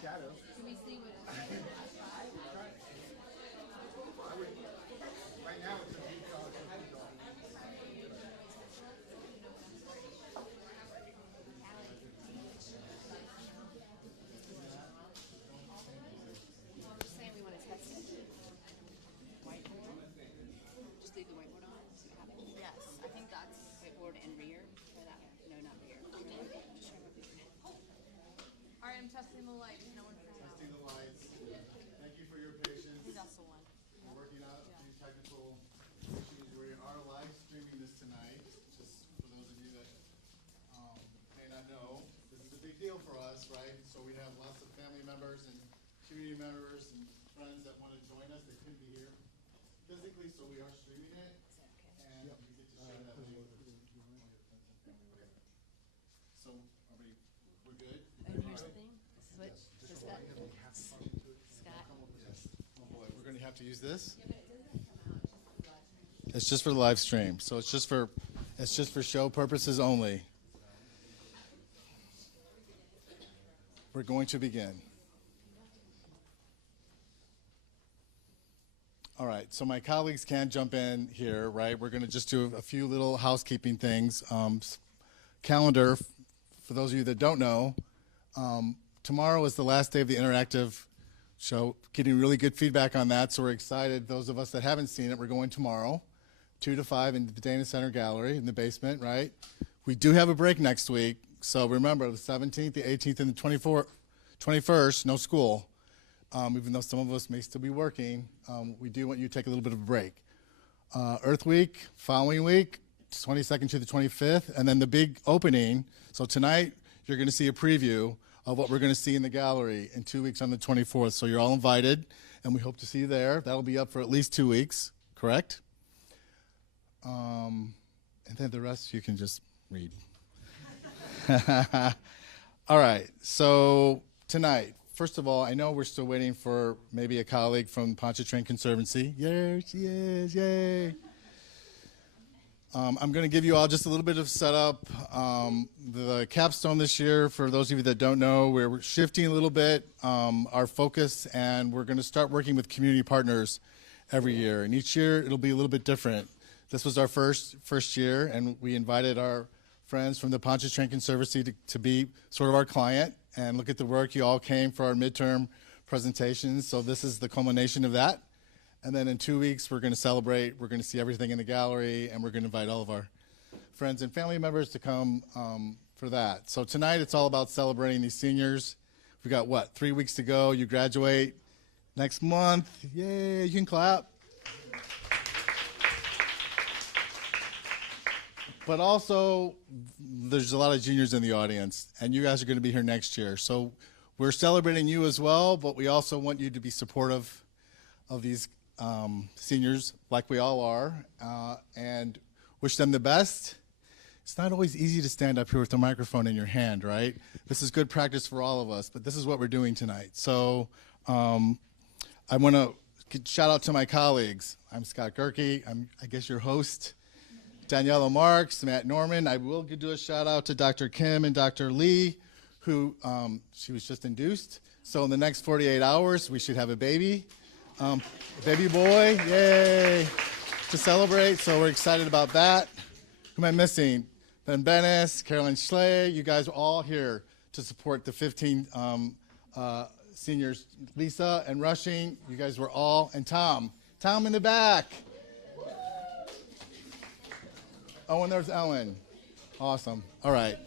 shadow. Can we see what it's Right now it's a $8 $50. saying? We want to test it. Whiteboard. Just leave the whiteboard on. See what happens. Yes, I think that's whiteboard and rear. Try that one. No, not rear. Just try what rear. All right, I'm testing the lights. No one's saying. Testing the lights. Thank you for your patience. That's the one. We're working out a few technical issues. We are live streaming this tonight. Just for those of you that may not know, this is a big deal for us, right? So we have lots of family members and community members and friends that want to join us. They couldn't be here physically, so we are streaming it. And we get to share that link. Okay. So we're good? And here's the thing. Switch. So Scott. Oh boy, we're going to have to use this. It's just for the live stream, so it's just for show purposes only. We're going to begin. All right, so my colleagues can jump in here, right? We're going to just do a few little housekeeping things. Calendar, for those of you that don't know, tomorrow is the last day of the interactive show. Getting really good feedback on that, so we're excited. Those of us that haven't seen it, we're going tomorrow, 2 to 5 in the Dana Center Gallery in the basement, right? We do have a break next week, so remember the 17th, the 18th, and the 21st, no school. Even though some of us may still be working, we do want you to take a little bit of a break. Earth Week, following week, 22nd to the 25th, and then the big opening. So tonight, you're going to see a preview of what we're going to see in the gallery in 2 weeks on the 24th. So you're all invited, and we hope to see you there. That'll be up for at least 2 weeks, correct? And then the rest you can just read. All right, so tonight, first of all, I know we're still waiting for maybe a colleague from Pontchartrain Conservancy. Yay, she is, yay. I'm going to give you all just a little bit of setup. The Capstone this year, for those of you that don't know, we're shifting a little bit our focus, and we're going to start working with community partners every year. And each year, it'll be a little bit different. This was our first year, and we invited our friends from the Pontchartrain Conservancy to be sort of our client and look at the work. You all came for our midterm presentations, so this is the culmination of that. And then in 2 weeks, we're going to celebrate. We're going to see everything in the gallery, and we're going to invite all of our friends and family members to come for that. So tonight, it's all about celebrating these seniors. We've got, 3 weeks to go. You graduate next month. Yay, you can clap. But also, there's a lot of juniors in the audience, and you guys are going to be here next year. So we're celebrating you as well, but we also want you to be supportive of these seniors, like we all are, and wish them the best. It's not always easy to stand up here with the microphone in your hand, right? This is good practice for all of us, but this is what we're doing tonight. So I want to shout out to my colleagues. I'm Scott Gerke. I guess your host. Daniela Marks, Matt Norman. I will do a shout out to Dr. Kim and Dr. Lee, who she was just induced. So in the next 48 hours, we should have a baby. Baby boy, yay, to celebrate. So we're excited about that. Who am I missing? Ben Bennis, Carolyn Schley, you guys are all here to support the 15 seniors. Lisa and Rushing, you guys were all, and Tom in the back. Oh, and there's Ellen. Awesome. All right.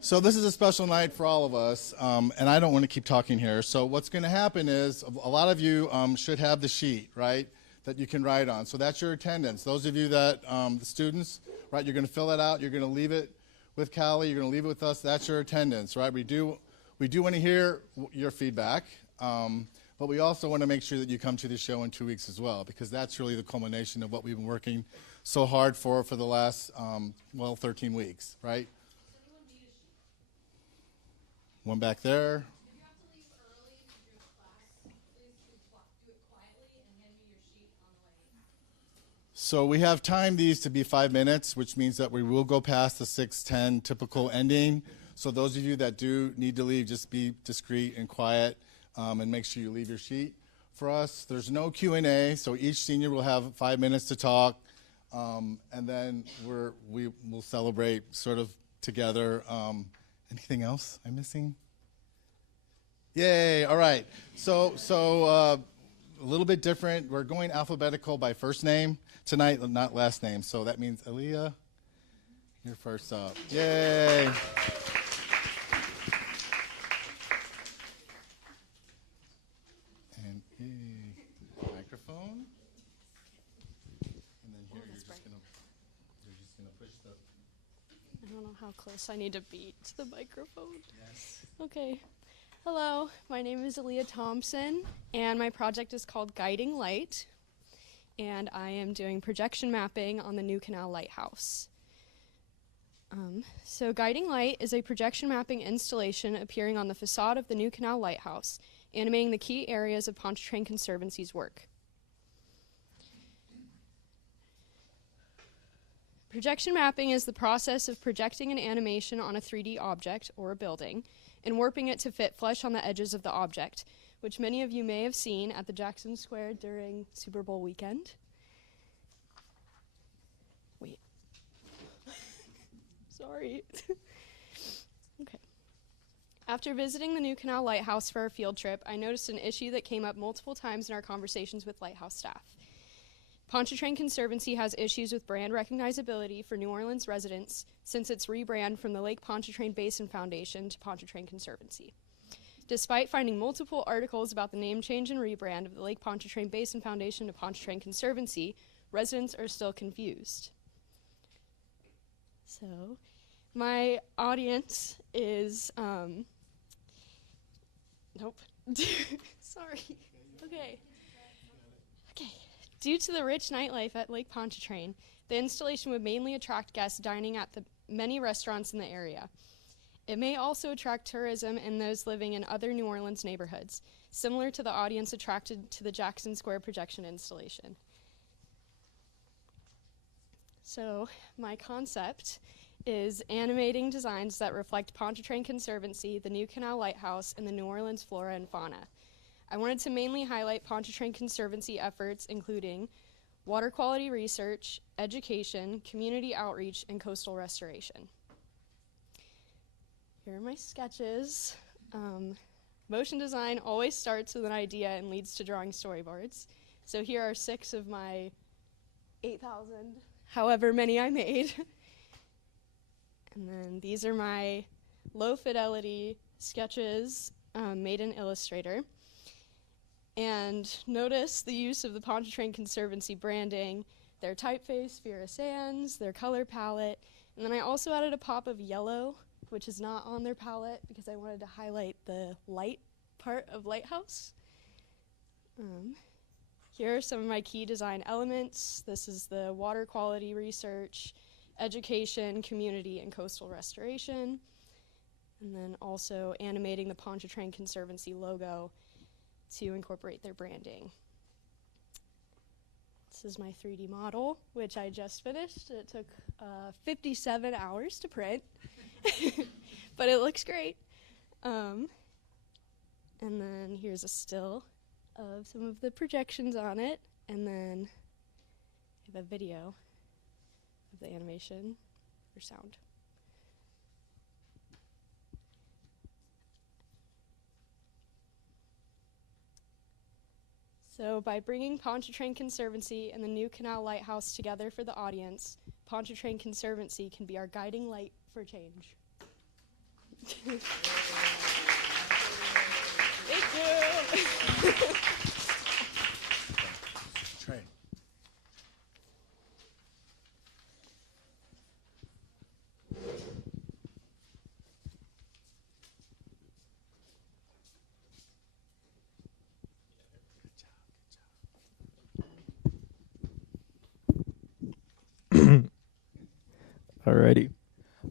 So this is a special night for all of us, and I don't want to keep talking here. So what's going to happen is a lot of you should have the sheet, right, that you can write on. So that's your attendance. Those of you that, the students, right, you're going to fill it out. You're going to leave it with Callie. You're going to leave it with us. That's your attendance, right? We do want to hear your feedback, but we also want to make sure that you come to the show in 2 weeks as well, because that's really the culmination of what we've been working so hard for the last, 13 weeks, right? One back there. If you have to leave early to do class, please do it quietly and hand me your sheet on the way. So we have timed these to be 5 minutes, which means that we will go past the 6:10 typical ending. So those of you that do need to leave, just be discreet and quiet, and make sure you leave your sheet for us. There's no Q&A, so each senior will have 5 minutes to talk, and then we will celebrate sort of together. Anything else I'm missing? Yay! All right. So a little bit different. We're going alphabetical by first name tonight, not last name. So that means Aaliyah, you're first up. Yay! And microphone. And then here you're just gonna push the. I don't know how close I need to be to the microphone. Yes. Okay. Hello, my name is Aaliyah Thompson, and my project is called Guiding Light, and I am doing projection mapping on the New Canal Lighthouse. So Guiding Light is a projection mapping installation appearing on the facade of the New Canal Lighthouse, animating the key areas of Pontchartrain Conservancy's work. Projection mapping is the process of projecting an animation on a 3D object or a building and warping it to fit flush on the edges of the object, which many of you may have seen at the Jackson Square during Super Bowl weekend. Wait. Sorry. Okay. After visiting the New Canal Lighthouse for our field trip, I noticed an issue that came up multiple times in our conversations with Lighthouse staff. Pontchartrain Conservancy has issues with brand recognizability for New Orleans residents since its rebrand from the Lake Pontchartrain Basin Foundation to Pontchartrain Conservancy. Despite finding multiple articles about the name change and rebrand of the Lake Pontchartrain Basin Foundation to Pontchartrain Conservancy, residents are still confused. So, my audience is, nope, sorry, okay. Due to the rich nightlife at Lake Pontchartrain, the installation would mainly attract guests dining at the many restaurants in the area. It may also attract tourism and those living in other New Orleans neighborhoods, similar to the audience attracted to the Jackson Square projection installation. So, my concept is animating designs that reflect Pontchartrain Conservancy, the New Canal Lighthouse, and the New Orleans flora and fauna. I wanted to mainly highlight Pontchartrain Conservancy efforts including water quality research, education, community outreach, and coastal restoration. Here are my sketches. Motion design always starts with an idea and leads to drawing storyboards. So here are 6 of my 8,000, however many I made. And then these are my low fidelity sketches made in Illustrator. And notice the use of the Pontchartrain Conservancy branding, their typeface, Vera Sands, their color palette, and then I also added a pop of yellow, which is not on their palette because I wanted to highlight the light part of Lighthouse. Here are some of my key design elements. This is the water quality research, education, community, and coastal restoration, and then also animating the Pontchartrain Conservancy logo to incorporate their branding. This is my 3D model, which I just finished. It took 57 hours to print, but it looks great. And then here's a still of some of the projections on it, and then I have a video of the animation or sound. So by bringing Pontchartrain Conservancy and the New Canal Lighthouse together for the audience, Pontchartrain Conservancy can be our guiding light for change. Thank you. Train. Alrighty.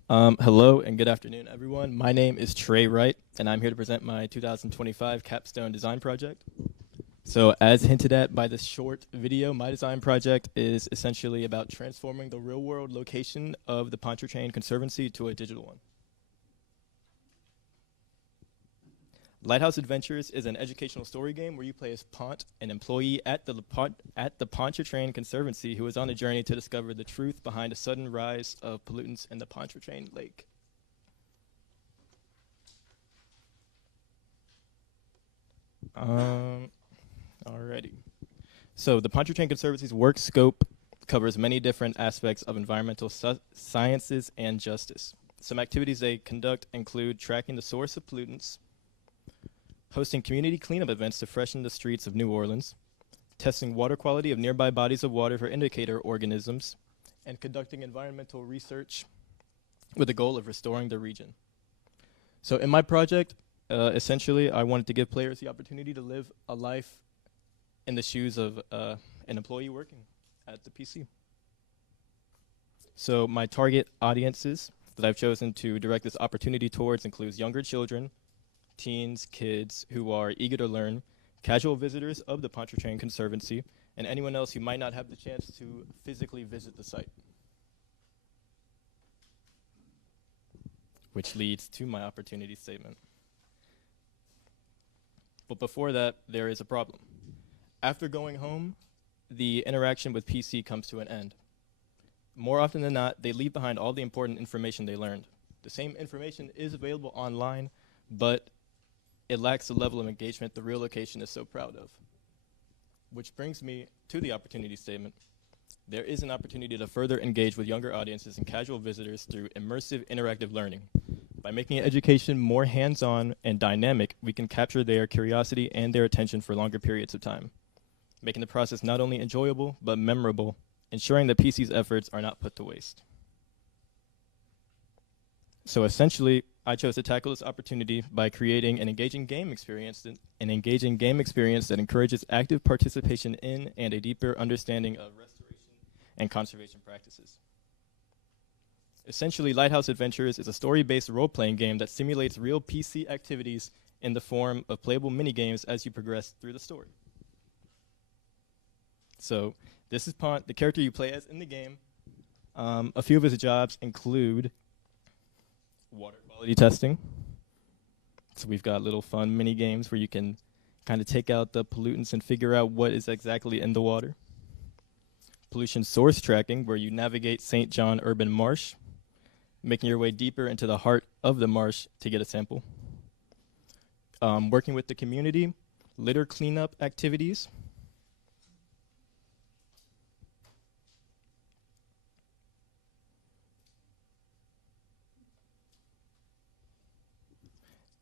Hello and good afternoon, everyone. My name is Trey Wright, and I'm here to present my 2025 Capstone design project. So as hinted at by this short video, my design project is essentially about transforming the real-world location of the Pontchartrain Conservancy to a digital one. Lighthouse Adventures is an educational story game where you play as Pont, an employee at the Pontchartrain Conservancy who is on a journey to discover the truth behind a sudden rise of pollutants in the Pontchartrain Lake. Alrighty. So the Pontchartrain Conservancy's work scope covers many different aspects of environmental sciences and justice. Some activities they conduct include tracking the source of pollutants, hosting community cleanup events to freshen the streets of New Orleans, testing water quality of nearby bodies of water for indicator organisms, and conducting environmental research with the goal of restoring the region. So in my project, essentially, I wanted to give players the opportunity to live a life in the shoes of an employee working at the PC. So my target audiences that I've chosen to direct this opportunity towards includes younger children, teens, kids who are eager to learn, casual visitors of the Pontchartrain Conservancy, and anyone else who might not have the chance to physically visit the site. Which leads to my opportunity statement. But before that, there is a problem. After going home, the interaction with PC comes to an end. More often than not, they leave behind all the important information they learned. The same information is available online, but it lacks the level of engagement the real location is so proud of. Which brings me to the opportunity statement. There is an opportunity to further engage with younger audiences and casual visitors through immersive interactive learning. By making education more hands-on and dynamic, we can capture their curiosity and their attention for longer periods of time, making the process not only enjoyable, but memorable, ensuring that PC's efforts are not put to waste. So essentially, I chose to tackle this opportunity by creating an engaging game experience that encourages active participation in and a deeper understanding of restoration and conservation practices. Essentially, Lighthouse Adventures is a story-based role-playing game that simulates real PC activities in the form of playable mini-games as you progress through the story. So, this is Pont, the character you play as in the game. A few of his jobs include water quality testing. So we've got little fun mini-games where you can kind of take out the pollutants and figure out what is exactly in the water. Pollution source tracking, where you navigate St. John Urban Marsh, making your way deeper into the heart of the marsh to get a sample. Working with the community, litter cleanup activities.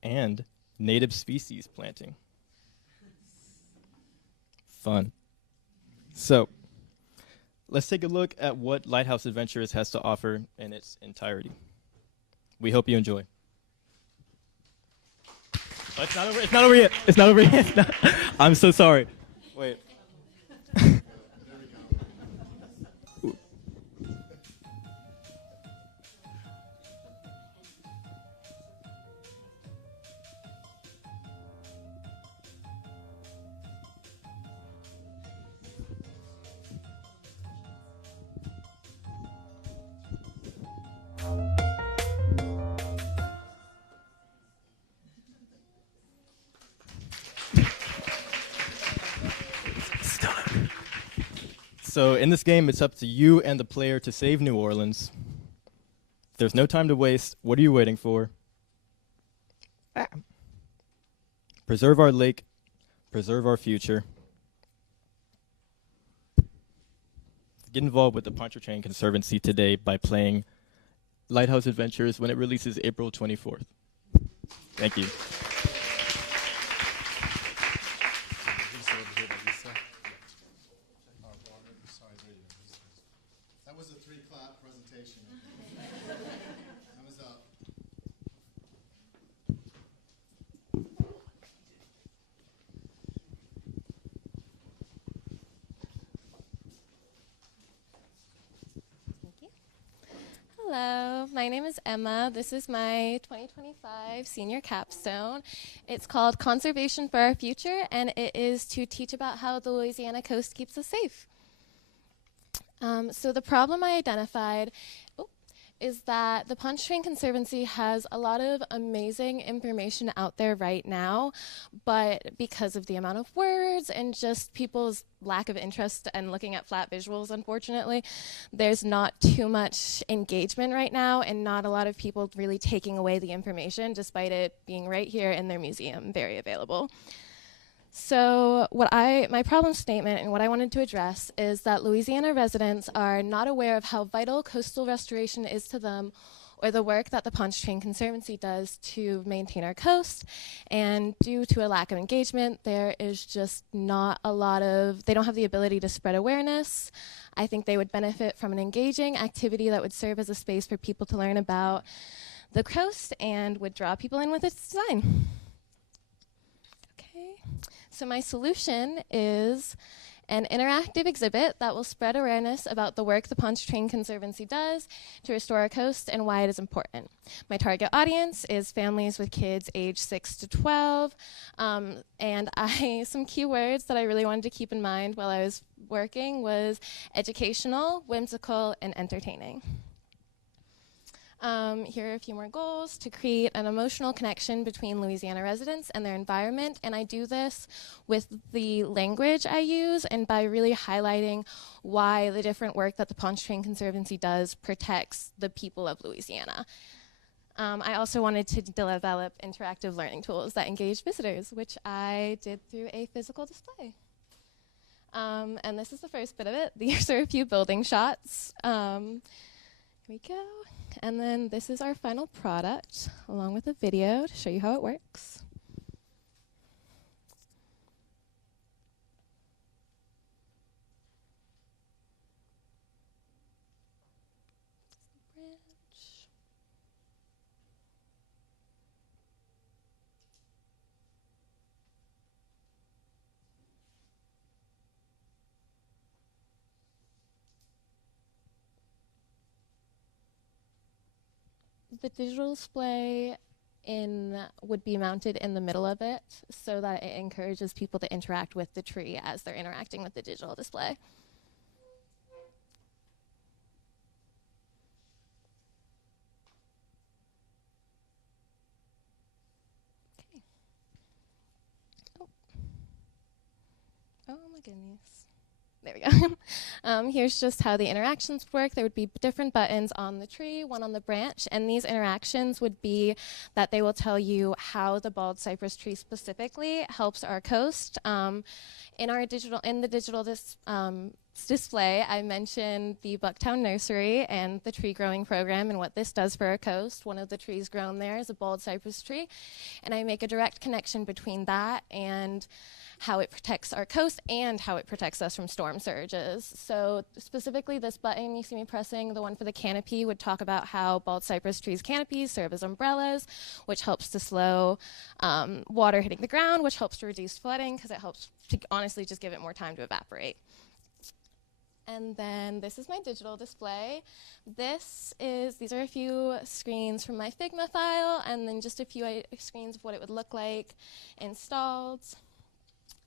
And native species planting. Fun. So, let's take a look at what Lighthouse Adventures has to offer in its entirety. We hope you enjoy. Oh, it's not over. It's not over yet. It's not over yet. I'm so sorry. Wait. So in this game, it's up to you and the player to save New Orleans. There's no time to waste. What are you waiting for? Preserve our lake. Preserve our future. Get involved with the Pontchartrain Conservancy today by playing Lighthouse Adventures when it releases April 24th. Thank you. That was a 3-clap presentation. Thumbs up. Thank you. Hello, my name is Emma. This is my 2025 senior capstone. It's called Conservation for Our Future, and it is to teach about how the Louisiana coast keeps us safe. So the problem I identified is that the Pontchartrain Conservancy has a lot of amazing information out there right now, but because of the amount of words and just people's lack of interest and looking at flat visuals, unfortunately, there's not too much engagement right now and not a lot of people really taking away the information despite it being right here in their museum, very available. So my problem statement and what I wanted to address is that Louisiana residents are not aware of how vital coastal restoration is to them or the work that the Pontchartrain Conservancy does to maintain our coast. And due to a lack of engagement, there is just not a lot of, they don't have the ability to spread awareness. I think they would benefit from an engaging activity that would serve as a space for people to learn about the coast and would draw people in with its design. Okay. So my solution is an interactive exhibit that will spread awareness about the work the Pontchartrain Conservancy does to restore our coast and why it is important. My target audience is families with kids aged 6 to 12, and some keywords that I really wanted to keep in mind while I was working was educational, whimsical, and entertaining. Here are a few more goals: to create an emotional connection between Louisiana residents and their environment, and I do this with the language I use and by really highlighting why the different work that the Pontchartrain Conservancy does protects the people of Louisiana. I also wanted to develop interactive learning tools that engage visitors, which I did through a physical display. And this is the first bit of it. These are a few building shots. Here we go. And then this is our final product, along with a video to show you how it works. The digital display would be mounted in the middle of it so that it encourages people to interact with the tree as they're interacting with the digital display. Okay. Oh my goodness. There we go. Here's just how the interactions work. There would be different buttons on the tree, one on the branch, and these interactions would be that they will tell you how the bald cypress tree specifically helps our coast. In the digital display, I mentioned the Bucktown Nursery and the tree growing program and what this does for our coast. One of the trees grown there is a bald cypress tree, and I make a direct connection between that and how it protects our coast and how it protects us from storm surges. So specifically this button you see me pressing, the one for the canopy, would talk about how bald cypress trees' canopies serve as umbrellas, which helps to slow water hitting the ground, which helps to reduce flooding because it helps to honestly just give it more time to evaporate. And then this is my digital display. These are a few screens from my Figma file, and then just a few screens of what it would look like installed.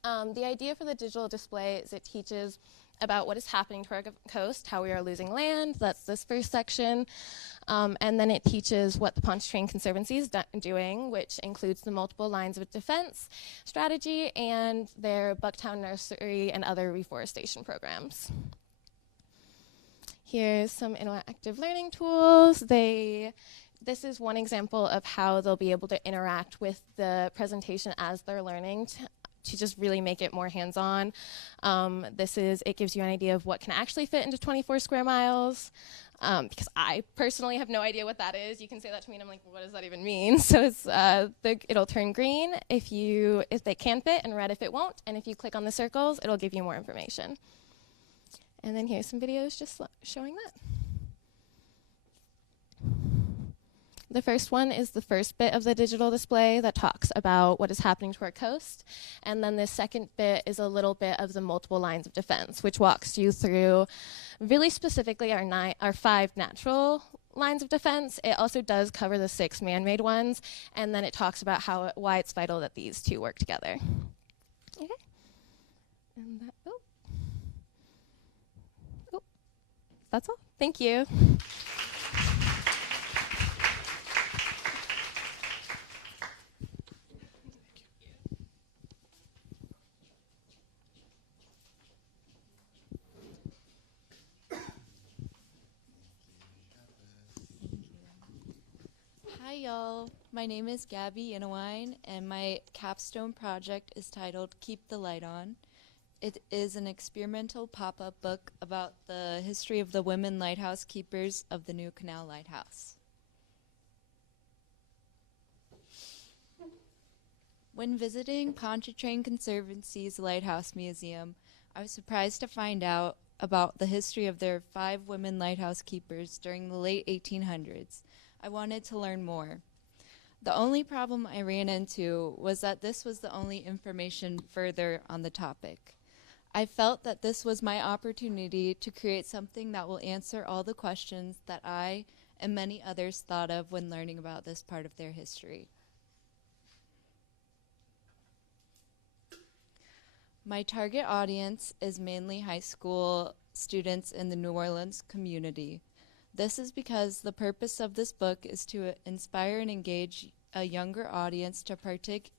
The idea for the digital display is it teaches about what is happening to our coast, how we are losing land. That's this first section. And then it teaches what the Pontchartrain Conservancy is doing, which includes the multiple lines of defense strategy and their Bucktown Nursery and other reforestation programs. Here's some interactive learning tools. This is one example of how they'll be able to interact with the presentation as they're learning to just really make it more hands-on. It gives you an idea of what can actually fit into 24 square miles, because I personally have no idea what that is. You can say that to me and I'm like, what does that even mean? So it'll turn green if they can fit and red if it won't, and if you click on the circles, it'll give you more information. And then here's some videos just showing that. The first one is the first bit of the digital display that talks about what is happening to our coast. And then the second bit is a little bit of the multiple lines of defense, which walks you through really specifically our 5 natural lines of defense. It also does cover the 6 man-made ones. And then it talks about why it's vital that these 2 work together. Okay. And that's all. Thank you. Hi y'all, my name is Gabby Inawine and my capstone project is titled Keep the Light On. It is an experimental pop-up book about the history of the women lighthouse keepers of the New Canal Lighthouse. When visiting Pontchartrain Conservancy's Lighthouse Museum, I was surprised to find out about the history of their 5 women lighthouse keepers during the late 1800s. I wanted to learn more. The only problem I ran into was that this was the only information further on the topic. I felt that this was my opportunity to create something that will answer all the questions that I and many others thought of when learning about this part of their history. My target audience is mainly high school students in the New Orleans community. This is because the purpose of this book is to inspire and engage a younger audience to partake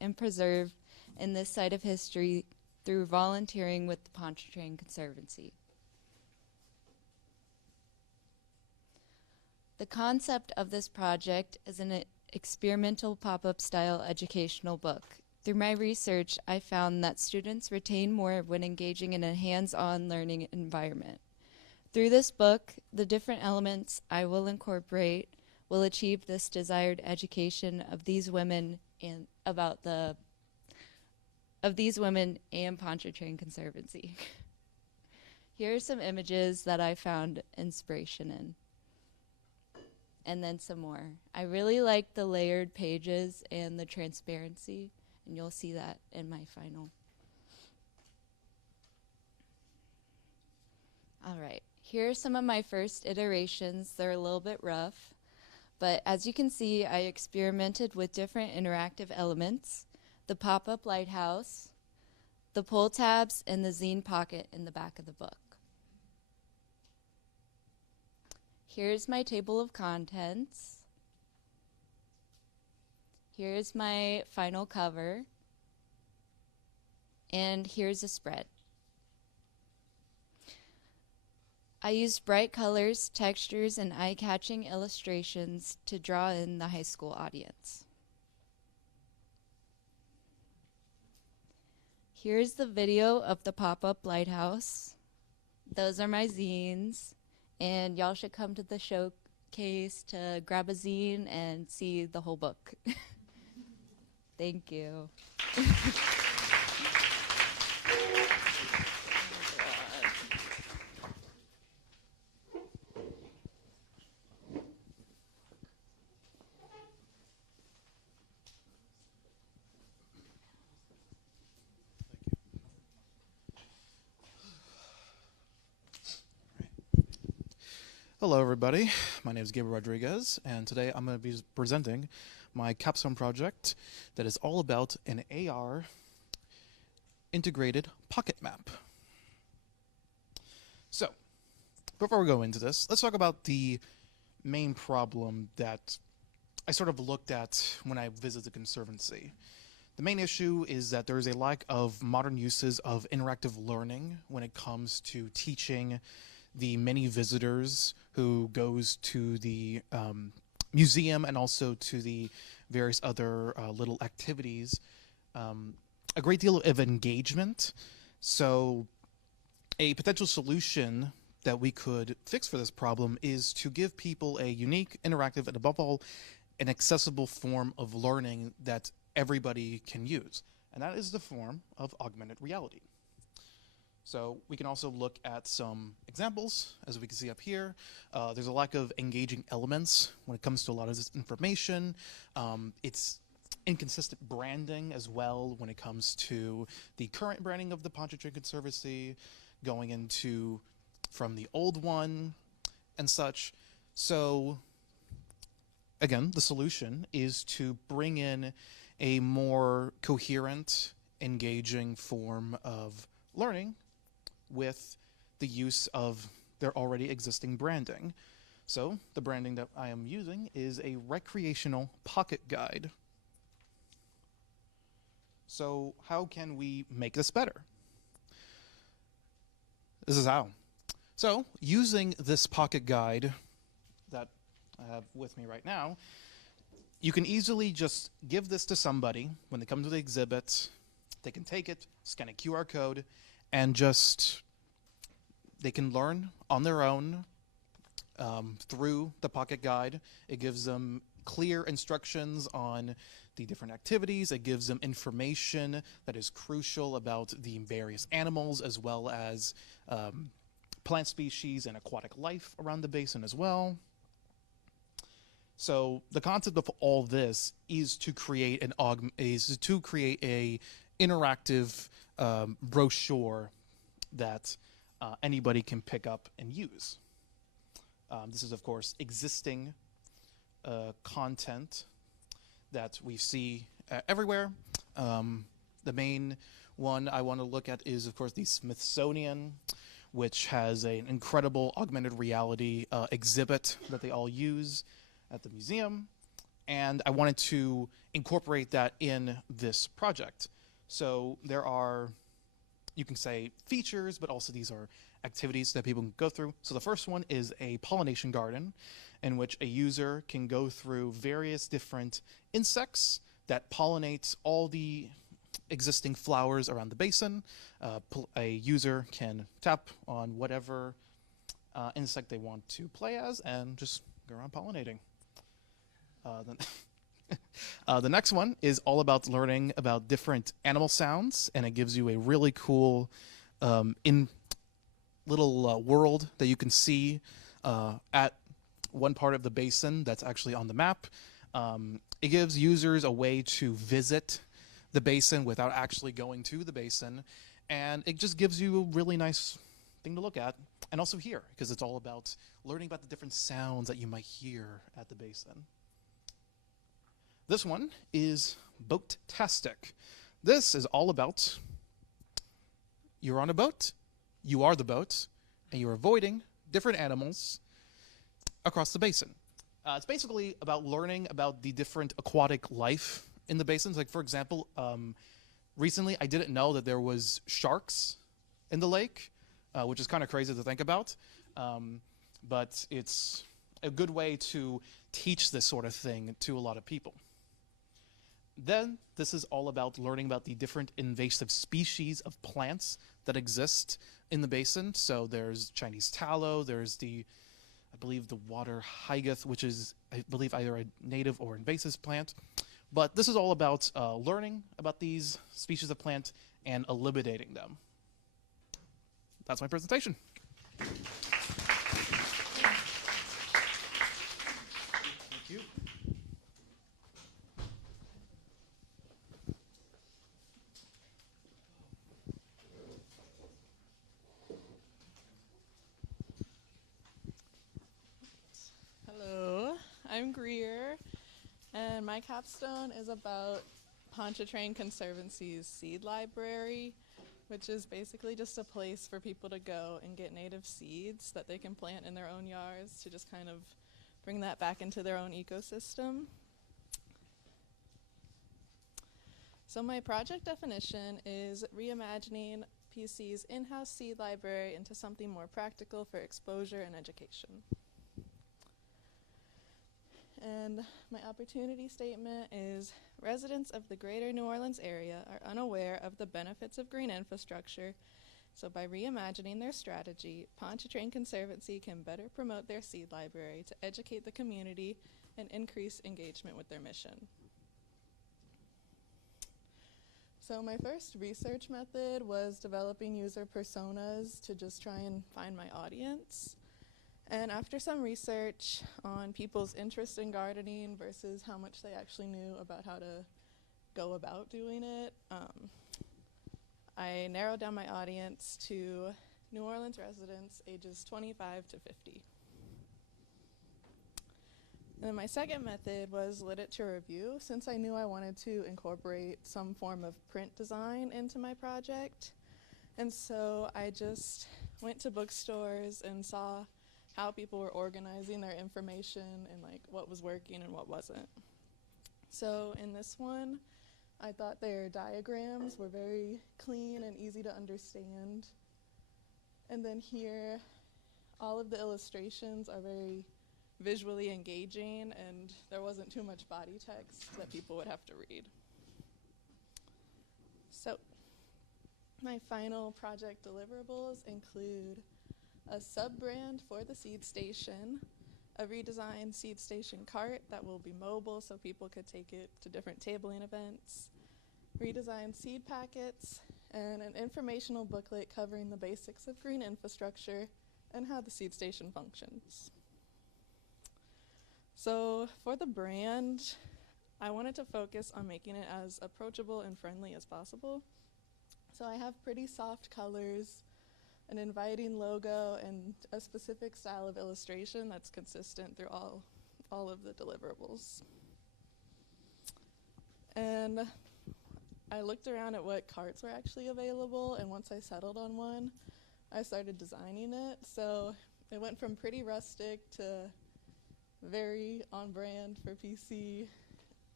and preserve in this side of history through volunteering with the Pontchartrain Conservancy. The concept of this project is an experimental pop-up style educational book. Through my research, I found that students retain more when engaging in a hands-on learning environment. Through this book, the different elements I will incorporate will achieve this desired education of these women and Pontchartrain Conservancy. Here are some images that I found inspiration in. And then some more. I really like the layered pages and the transparency, and you'll see that in my final. All right, here are some of my first iterations. They're a little bit rough, but as you can see, I experimented with different interactive elements, the pop-up lighthouse, the pull tabs, and the zine pocket in the back of the book. Here's my table of contents. Here's my final cover. And here's a spread. I used bright colors, textures, and eye-catching illustrations to draw in the high school audience. Here's the video of the pop-up lighthouse. Those are my zines, and y'all should come to the showcase to grab a zine and see the whole book. Thank you. Hello everybody, my name is Gabriel Rodriguez, and today I'm going to be presenting my capstone project that is all about an AR integrated pocket map. So, before we go into this, let's talk about the main problem that I sort of looked at when I visited the Conservancy. The main issue is that there is a lack of modern uses of interactive learning when it comes to teaching the many visitors who goes to the museum and also to the various other little activities, a great deal of engagement. So a potential solution that we could fix for this problem is to give people a unique, interactive, and above all, an accessible form of learning that everybody can use. And that is the form of augmented reality. So we can also look at some examples, as we can see up here. There's a lack of engaging elements when it comes to a lot of this information. It's inconsistent branding as well when it comes to the current branding of the Pontchartrain Conservancy, going into from the old one and such. So again, the solution is to bring in a more coherent, engaging form of learning with the use of their already existing branding. So the branding that I am using is a recreational pocket guide. So how can we make this better? This is how. So using this pocket guide that I have with me right now, you can easily just give this to somebody when they come to the exhibit. They can take it, scan a QR code, and just they can learn on their own through the pocket guide. It gives them clear instructions on the different activities. It gives them information that is crucial about the various animals, as well as plant species and aquatic life around the basin as well. So the concept of all this is to create a interactive brochure that anybody can pick up and use. This is, of course, existing content that we see everywhere. The main one I want to look at is, of course, the Smithsonian, which has an incredible augmented reality exhibit that they all use at the museum. And I wanted to incorporate that in this project. So there are, you can say, features, but also these are activities that people can go through. So the first one is a pollination garden, in which a user can go through various different insects that pollinate all the existing flowers around the basin. A user can tap on whatever insect they want to play as and just go around pollinating. The next one is all about learning about different animal sounds, and it gives you a really cool little world that you can see at one part of the basin that's actually on the map. It gives users a way to visit the basin without actually going to the basin, and it just gives you a really nice thing to look at and also hear, because it's all about learning about the different sounds that you might hear at the basin. This one is Boat-tastic. This is all about you're on a boat, you are the boat, and you're avoiding different animals across the basin. It's basically about learning about the different aquatic life in the basins. Like, for example, recently I didn't know that there was sharks in the lake, which is kind of crazy to think about. But it's a good way to teach this sort of thing to a lot of people. Then this is all about learning about the different invasive species of plants that exist in the basin. So there's Chinese tallow, there's I believe the water hyacinth, which is, I believe, either a native or invasive plant. But this is all about learning about these species of plant and eliminating them. That's my presentation. Thank you. Hello, I'm Greer, and my capstone is about Pontchartrain Conservancy's seed library, which is basically just a place for people to go and get native seeds that they can plant in their own yards to just kind of bring that back into their own ecosystem. So my project definition is reimagining PC's in-house seed library into something more practical for exposure and education. And my opportunity statement is residents of the greater New Orleans area are unaware of the benefits of green infrastructure, so by reimagining their strategy, Pontchartrain Conservancy can better promote their seed library to educate the community and increase engagement with their mission. So my first research method was developing user personas to just try and find my audience. And after some research on people's interest in gardening versus how much they actually knew about how to go about doing it, I narrowed down my audience to New Orleans residents ages 25 to 50. And then my second method was literature review, since I knew I wanted to incorporate some form of print design into my project. And so I just went to bookstores and saw how people were organizing their information and like what was working and what wasn't. So in this one, I thought their diagrams were very clean and easy to understand. And then here, all of the illustrations are very visually engaging, and there wasn't too much body text that people would have to read. So my final project deliverables include a sub-brand for the seed station, a redesigned seed station cart that will be mobile so people could take it to different tabling events, redesigned seed packets, and an informational booklet covering the basics of green infrastructure and how the seed station functions. So for the brand, I wanted to focus on making it as approachable and friendly as possible. So I have pretty soft colors, an inviting logo, and a specific style of illustration that's consistent through all of the deliverables. And I looked around at what carts were actually available, and once I settled on one, I started designing it. So it went from pretty rustic to very on brand for PC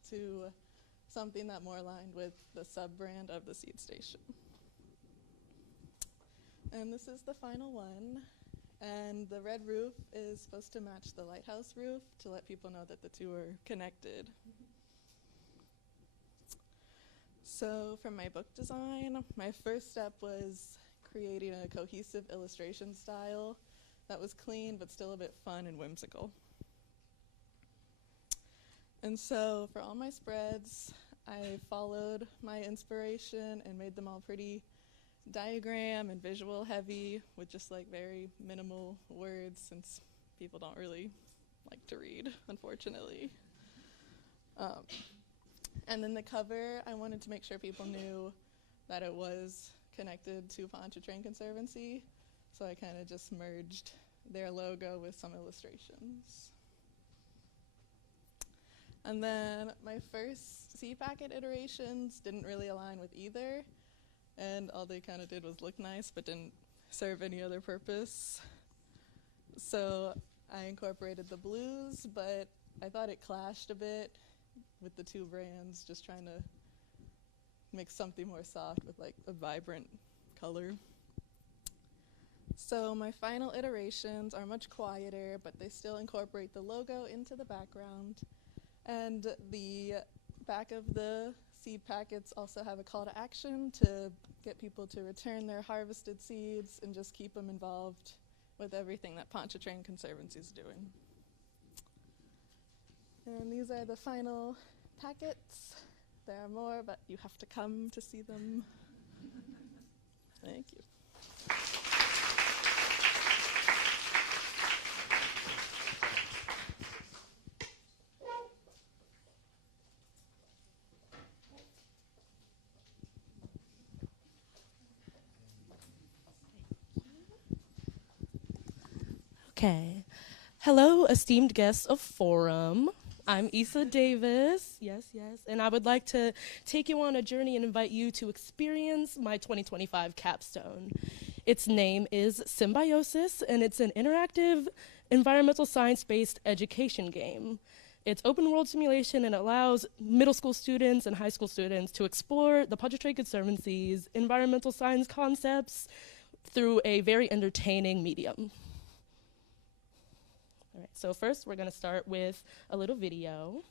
to something that more aligned with the sub-brand of the seed station. And this is the final one. And the red roof is supposed to match the lighthouse roof to let people know that the two are connected. So for my book design, my first step was creating a cohesive illustration style that was clean but still a bit fun and whimsical. And so for all my spreads, I followed my inspiration and made them all pretty diagram and visual heavy with just like very minimal words, since people don't really like to read, unfortunately. And then the cover, I wanted to make sure people knew that it was connected to Pontchartrain Conservancy, so I kind of just merged their logo with some illustrations. And then my first seed packet iterations didn't really align with either, and all they kind of did was look nice but didn't serve any other purpose. So I incorporated the blues, but I thought it clashed a bit with the two brands, just trying to make something more soft with like a vibrant color. So my final iterations are much quieter, but they still incorporate the logo into the background. And the back of the seed packets also have a call to action to get people to return their harvested seeds and just keep them involved with everything that Pontchartrain Conservancy is doing. And these are the final packets. There are more, but you have to come to see them. Thank you. Okay. Hello, esteemed guests of Forum. I'm Issa Davis, yes, and I would like to take you on a journey and invite you to experience my 2025 capstone. Its name is Symbiosis, and it's an interactive environmental science-based education game. It's open world simulation and allows middle school students and high school students to explore the Pontchartrain Conservancy's environmental science concepts through a very entertaining medium. All right, so first we're going to start with a little video.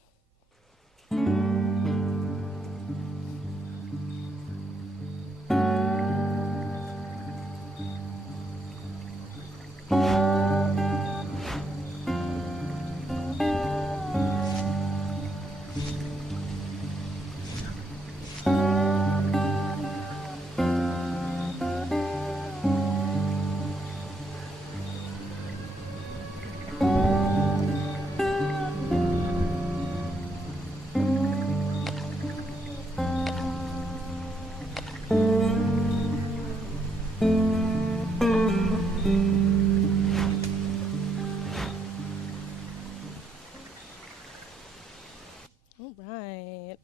All right,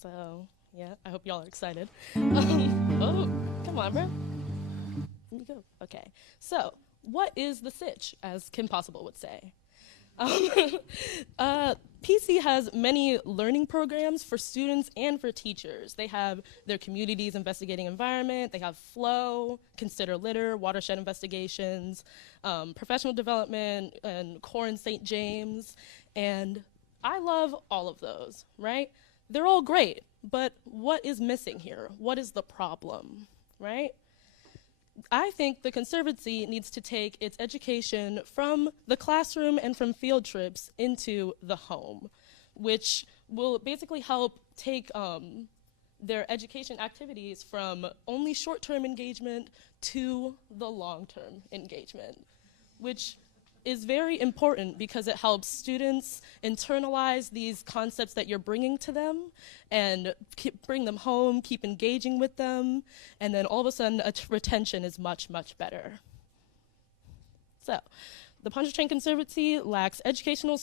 so yeah, I hope y'all are excited. Oh, come on, bro. There you go. Okay, so what is the sitch, as Kim Possible would say? PC has many learning programs for students and for teachers. They have their communities investigating environment, they have flow, consider litter, watershed investigations, professional development, and core in St. James. And I love all of those, right? They're all great, but what is missing here? What is the problem, right? I think the Conservancy needs to take its education from the classroom and from field trips into the home, which will basically help take their education activities from only short-term engagement to the long-term engagement, which is very important because it helps students internalize these concepts that you're bringing to them and bring them home, keep engaging with them, and then all of a sudden retention is much, much better. So, the Pontchartrain Conservancy lacks educational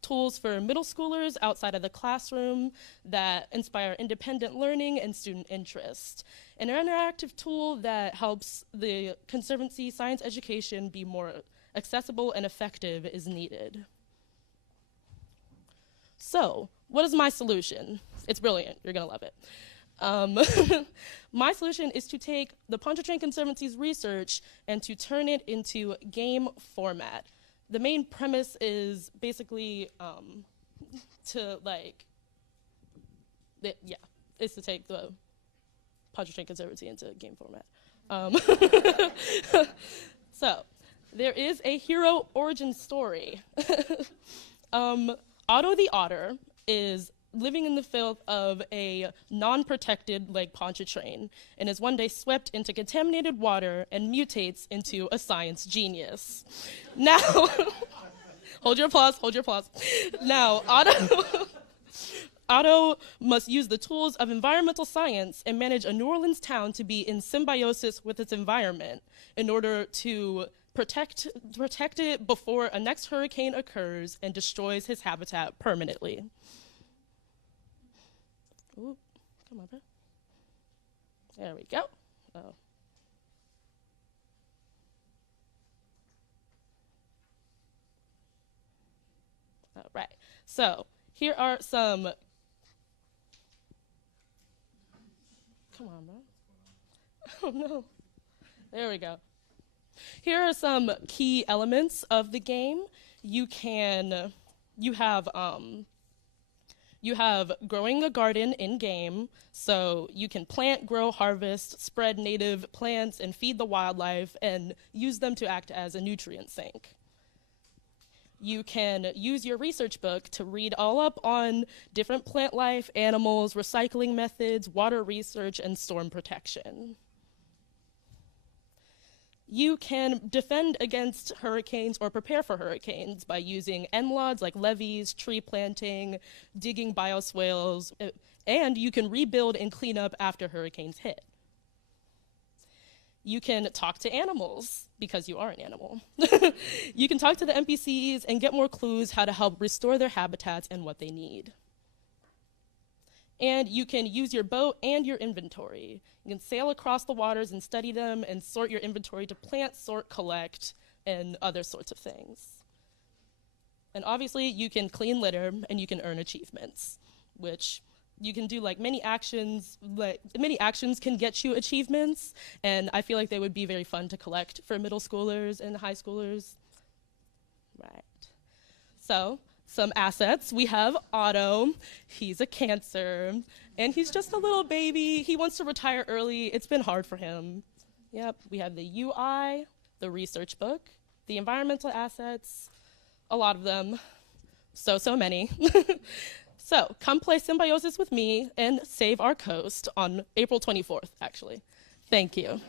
tools for middle schoolers outside of the classroom that inspire independent learning and student interest. An interactive tool that helps the Conservancy science education be more accessible and effective is needed. So, what is my solution? It's brilliant, you're gonna love it. My solution is to take the Pontchartrain Conservancy's research and to turn it into game format. The main premise is basically to take the Pontchartrain Conservancy into game format. So, there is a hero origin story. Otto the Otter is living in the filth of a non-protected Lake Pontchartrain and is one day swept into contaminated water and mutates into a science genius. Now, hold your applause. Now, Otto must use the tools of environmental science and manage a New Orleans town to be in symbiosis with its environment in order to protect it before a next hurricane occurs and destroys his habitat permanently. Ooh, come on, bro. There we go. Oh. All right. So here are some. Come on, bro. Oh no. There we go. Here are some key elements of the game. You have growing a garden in-game, so you can plant, grow, harvest, spread native plants, and feed the wildlife, and use them to act as a nutrient sink. You can use your research book to read all up on different plant life, animals, recycling methods, water research, and storm protection. You can defend against hurricanes or prepare for hurricanes by using NLODs like levees, tree planting, digging bioswales, and you can rebuild and clean up after hurricanes hit. You can talk to animals, because you are an animal. You can talk to the NPCs and get more clues how to help restore their habitats and what they need. And you can use your boat and your inventory. You can sail across the waters and study them and sort your inventory to plant, sort, collect, and other sorts of things. And obviously, you can clean litter and you can earn achievements, which you can do many actions can get you achievements, and I feel like they would be very fun to collect for middle schoolers and high schoolers. Right. So, some assets. We have Otto. He's a Cancer, and he's just a little baby. He wants to retire early. It's been hard for him. Yep, we have the UI, the research book, the environmental assets, a lot of them. So many. So, come play Symbiosis with me and save our coast on April 24th, actually. Thank you.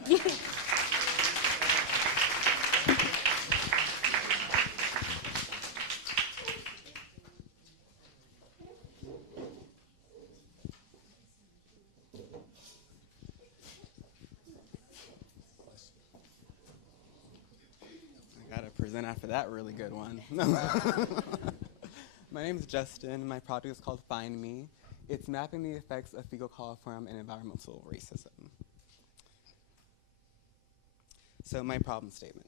Present after that really good one. My name is Justin. My project is called Find Me. It's mapping the effects of fecal coliform and environmental racism. So my problem statement.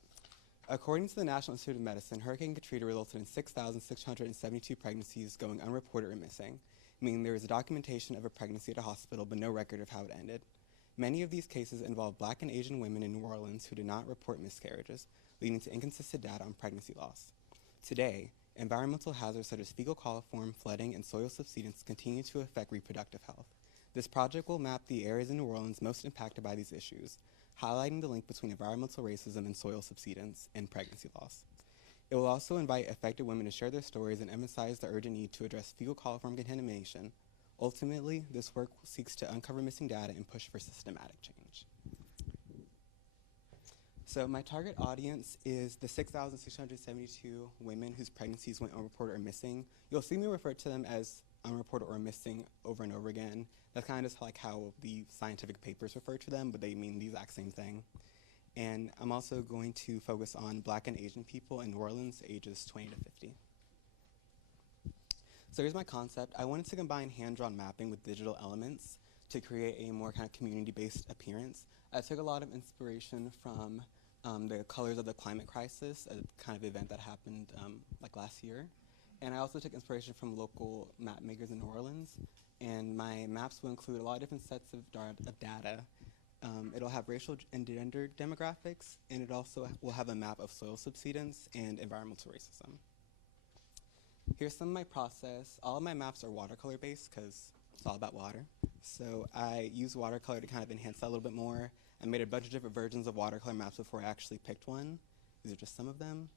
According to the National Institute of Medicine, Hurricane Katrina resulted in 6,672 pregnancies going unreported or missing, meaning there is a documentation of a pregnancy at a hospital but no record of how it ended. Many of these cases involve Black and Asian women in New Orleans who did not report miscarriages, leading to inconsistent data on pregnancy loss. Today, environmental hazards such as fecal coliform, flooding, and soil subsidence continue to affect reproductive health. This project will map the areas in New Orleans most impacted by these issues, highlighting the link between environmental racism and soil subsidence and pregnancy loss. It will also invite affected women to share their stories and emphasize the urgent need to address fecal coliform contamination. Ultimately, this work seeks to uncover missing data and push for systematic change. So my target audience is the 6,672 women whose pregnancies went unreported or missing. You'll see me refer to them as unreported or missing over and over again. That's kind of just like how the scientific papers refer to them, but they mean the exact same thing. And I'm also going to focus on Black and Asian people in New Orleans, ages 20 to 50. So here's my concept. I wanted to combine hand-drawn mapping with digital elements to create a more kind of community-based appearance. I took a lot of inspiration from the Colors of the Climate Crisis, a kind of event that happened like last year. And I also took inspiration from local map makers in New Orleans. And my maps will include a lot of different sets of data. It'll have racial and gender demographics, and it also will have a map of soil subsidence and environmental racism. Here's some of my process. All of my maps are watercolor based because it's all about water. So I use watercolor to kind of enhance that a little bit more. I made a bunch of different versions of watercolor maps before I actually picked one. These are just some of them.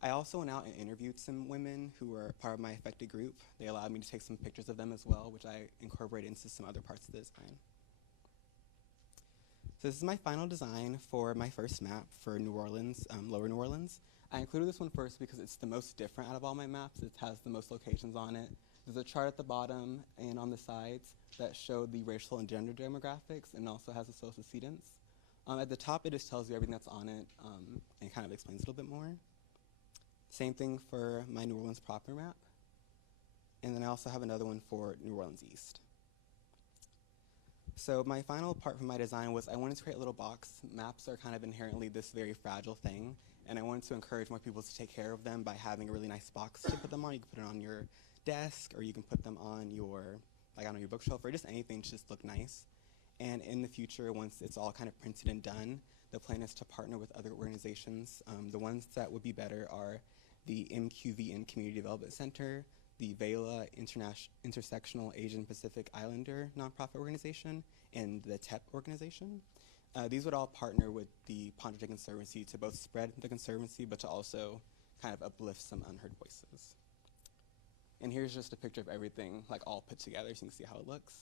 I also went out and interviewed some women who were part of my affected group. They allowed me to take some pictures of them as well, which I incorporated into some other parts of the design. So this is my final design for my first map for New Orleans, Lower New Orleans. I included this one first because it's the most different out of all my maps. It has the most locations on it. There's a chart at the bottom and on the sides that show the racial and gender demographics, and also has the soil subsidence. At the top, it just tells you everything that's on it and kind of explains it a little bit more. Same thing for my New Orleans proper map. And then I also have another one for New Orleans East. So my final part from my design was I wanted to create a little box. Maps are kind of inherently this very fragile thing, and I wanted to encourage more people to take care of them by having a really nice box to put them on. You can put it on your desk, or you can put them on your, like on your bookshelf, or just anything to just look nice. And in the future, once it's all kind of printed and done, the plan is to partner with other organizations. The ones that would be better are the MQVN Community Development Center, the VELA Intersectional Asian Pacific Islander nonprofit organization, and the TEP organization. These would all partner with the Pontchartrain Conservancy to both spread the Conservancy, but to also kind of uplift some unheard voices. And here's just a picture of everything, like all put together, so you can see how it looks.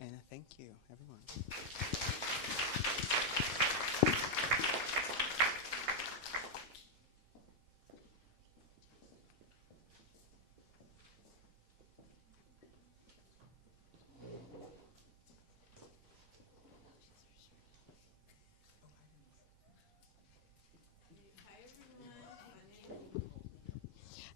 And thank you, everyone.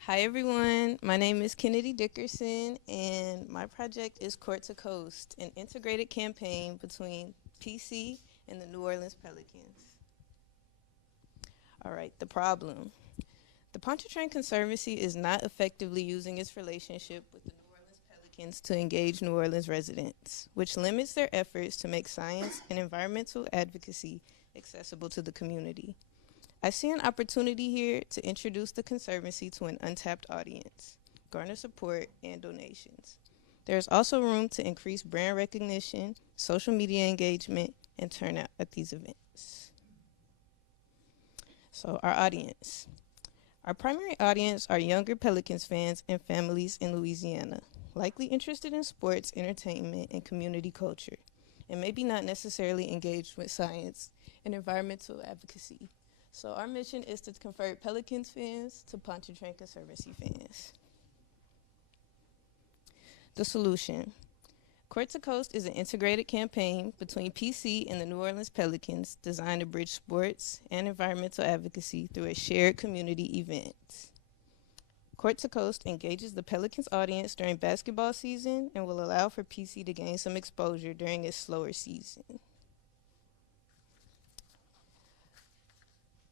Hi everyone, my name is Kennedy Dickerson, and my project is Court to Coast, an integrated campaign between PC and the New Orleans Pelicans. All right, the problem. The Pontchartrain Conservancy is not effectively using its relationship with the New Orleans Pelicans to engage New Orleans residents, which limits their efforts to make science and environmental advocacy accessible to the community. I see an opportunity here to introduce the Conservancy to an untapped audience, garner support, and donations. There is also room to increase brand recognition, social media engagement, and turnout at these events. So our audience. Our primary audience are younger Pelicans fans and families in Louisiana, likely interested in sports, entertainment, and community culture, and maybe not necessarily engaged with science and environmental advocacy. So our mission is to convert Pelicans fans to Pontchartrain Conservancy fans. The solution. Court to Coast is an integrated campaign between PC and the New Orleans Pelicans designed to bridge sports and environmental advocacy through a shared community event. Court to Coast engages the Pelicans audience during basketball season and will allow for PC to gain some exposure during its slower season.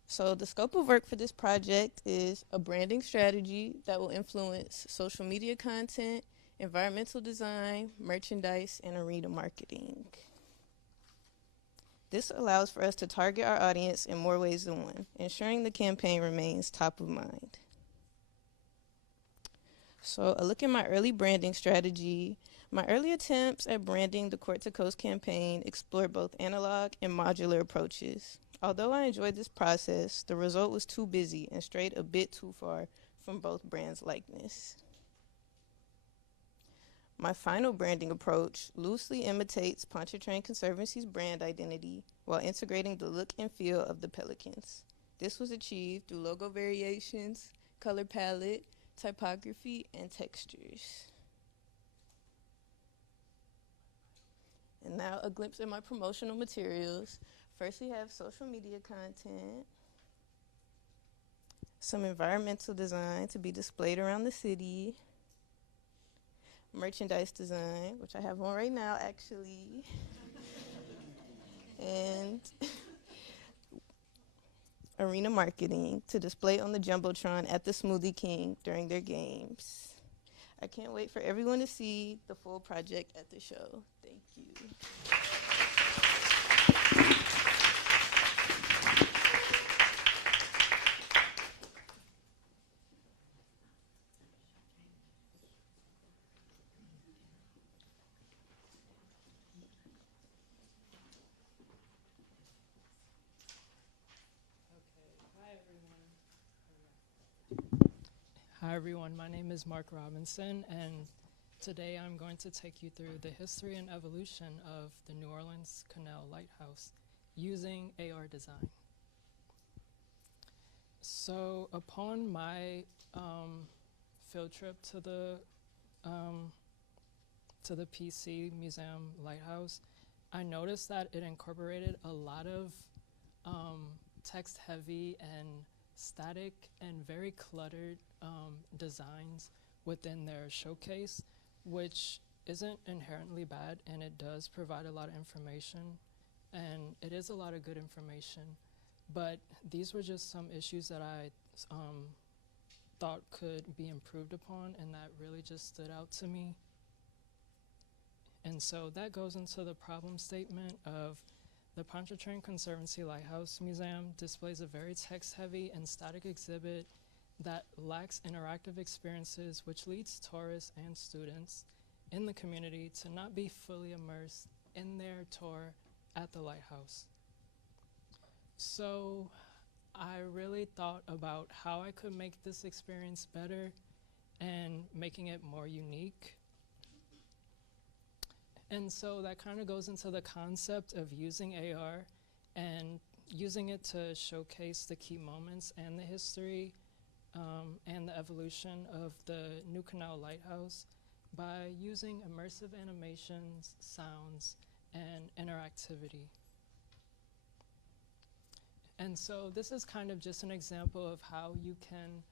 So the scope of work for this project is a branding strategy that will influence social media content, environmental design, merchandise, and arena marketing. This allows for us to target our audience in more ways than one, ensuring the campaign remains top of mind. So a look at my early branding strategy. My early attempts at branding the Court to Coast campaign explored both analog and modular approaches. Although I enjoyed this process, the result was too busy and strayed a bit too far from both brands' likeness. My final branding approach loosely imitates Pontchartrain Conservancy's brand identity while integrating the look and feel of the Pelicans. This was achieved through logo variations, color palette, typography, and textures. And now a glimpse at my promotional materials. First, we have social media content, some environmental design to be displayed around the city, merchandise design, which I have on right now actually, and arena marketing to display on the Jumbotron at the Smoothie King during their games. I can't wait for everyone to see the full project at the show. Thank you. Hi everyone, my name is Mark Robinson, and today I'm going to take you through the history and evolution of the New Orleans Canal Lighthouse using AR design. So upon my field trip to the PC Museum Lighthouse, I noticed that it incorporated a lot of text-heavy and static and very cluttered designs within their showcase, which isn't inherently bad, and it does provide a lot of information, and it is a lot of good information. But these were just some issues that I thought could be improved upon, and that really just stood out to me. And so that goes into the problem statement of the Pontchartrain Conservancy Lighthouse Museum displays a very text-heavy and static exhibit that lacks interactive experiences, which leads tourists and students in the community to not be fully immersed in their tour at the lighthouse. So I really thought about how I could make this experience better and making it more unique. And so that kind of goes into the concept of using AR and using it to showcase the key moments and the history and the evolution of the New Canal Lighthouse by using immersive animations, sounds, and interactivity. And so this is kind of just an example of how you can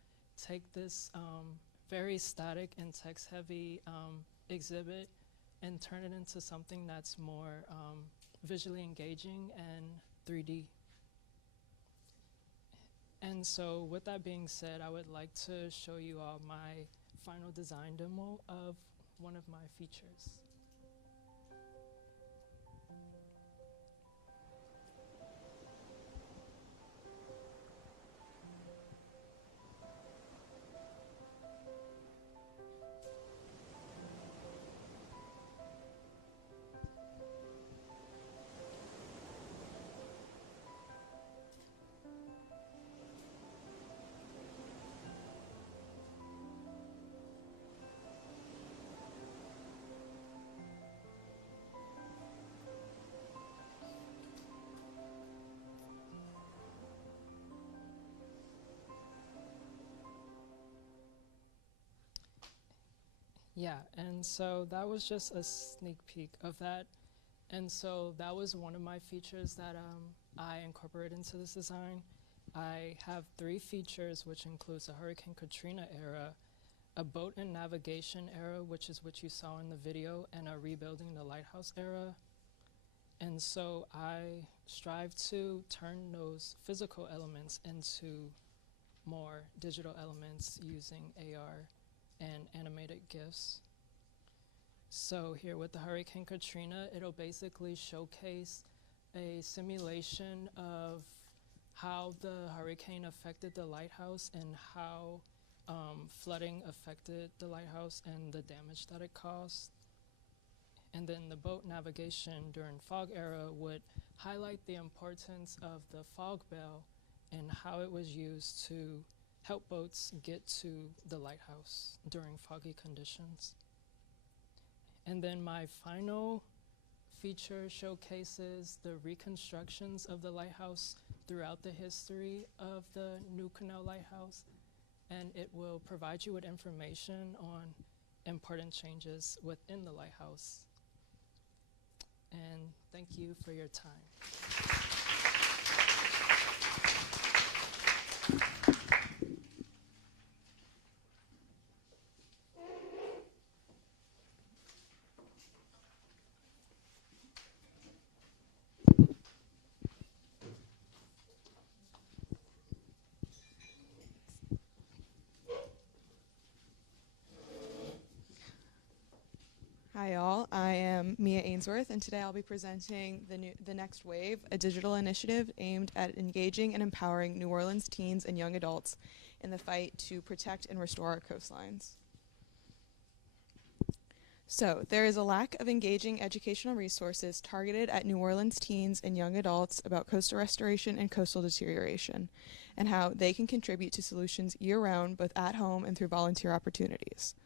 take this very static and text-heavy exhibit and turn it into something that's more visually engaging and 3D. And so with that being said, I would like to show you all my final design demo of one of my features. Yeah, and so that was just a sneak peek of that. And so that was one of my features that I incorporated into this design. I have 3 features, which includes a Hurricane Katrina era, a boat and navigation era, which is what you saw in the video, and a rebuilding the lighthouse era. And so I strive to turn those physical elements into more digital elements using AR and animated GIFs. So here with the Hurricane Katrina, it'll basically showcase a simulation of how the hurricane affected the lighthouse and how flooding affected the lighthouse and the damage that it caused. And then the boat navigation during fog era would highlight the importance of the fog bell and how it was used to help boats get to the lighthouse during foggy conditions. And then my final feature showcases the reconstructions of the lighthouse throughout the history of the New Canal Lighthouse, and it will provide you with information on important changes within the lighthouse. And thank you for your time. Hi all, I am Mia Ainsworth, and today I'll be presenting the Next Wave, a digital initiative aimed at engaging and empowering New Orleans teens and young adults in the fight to protect and restore our coastlines. So, there is a lack of engaging educational resources targeted at New Orleans teens and young adults about coastal restoration and coastal deterioration, and how they can contribute to solutions year-round, both at home and through volunteer opportunities.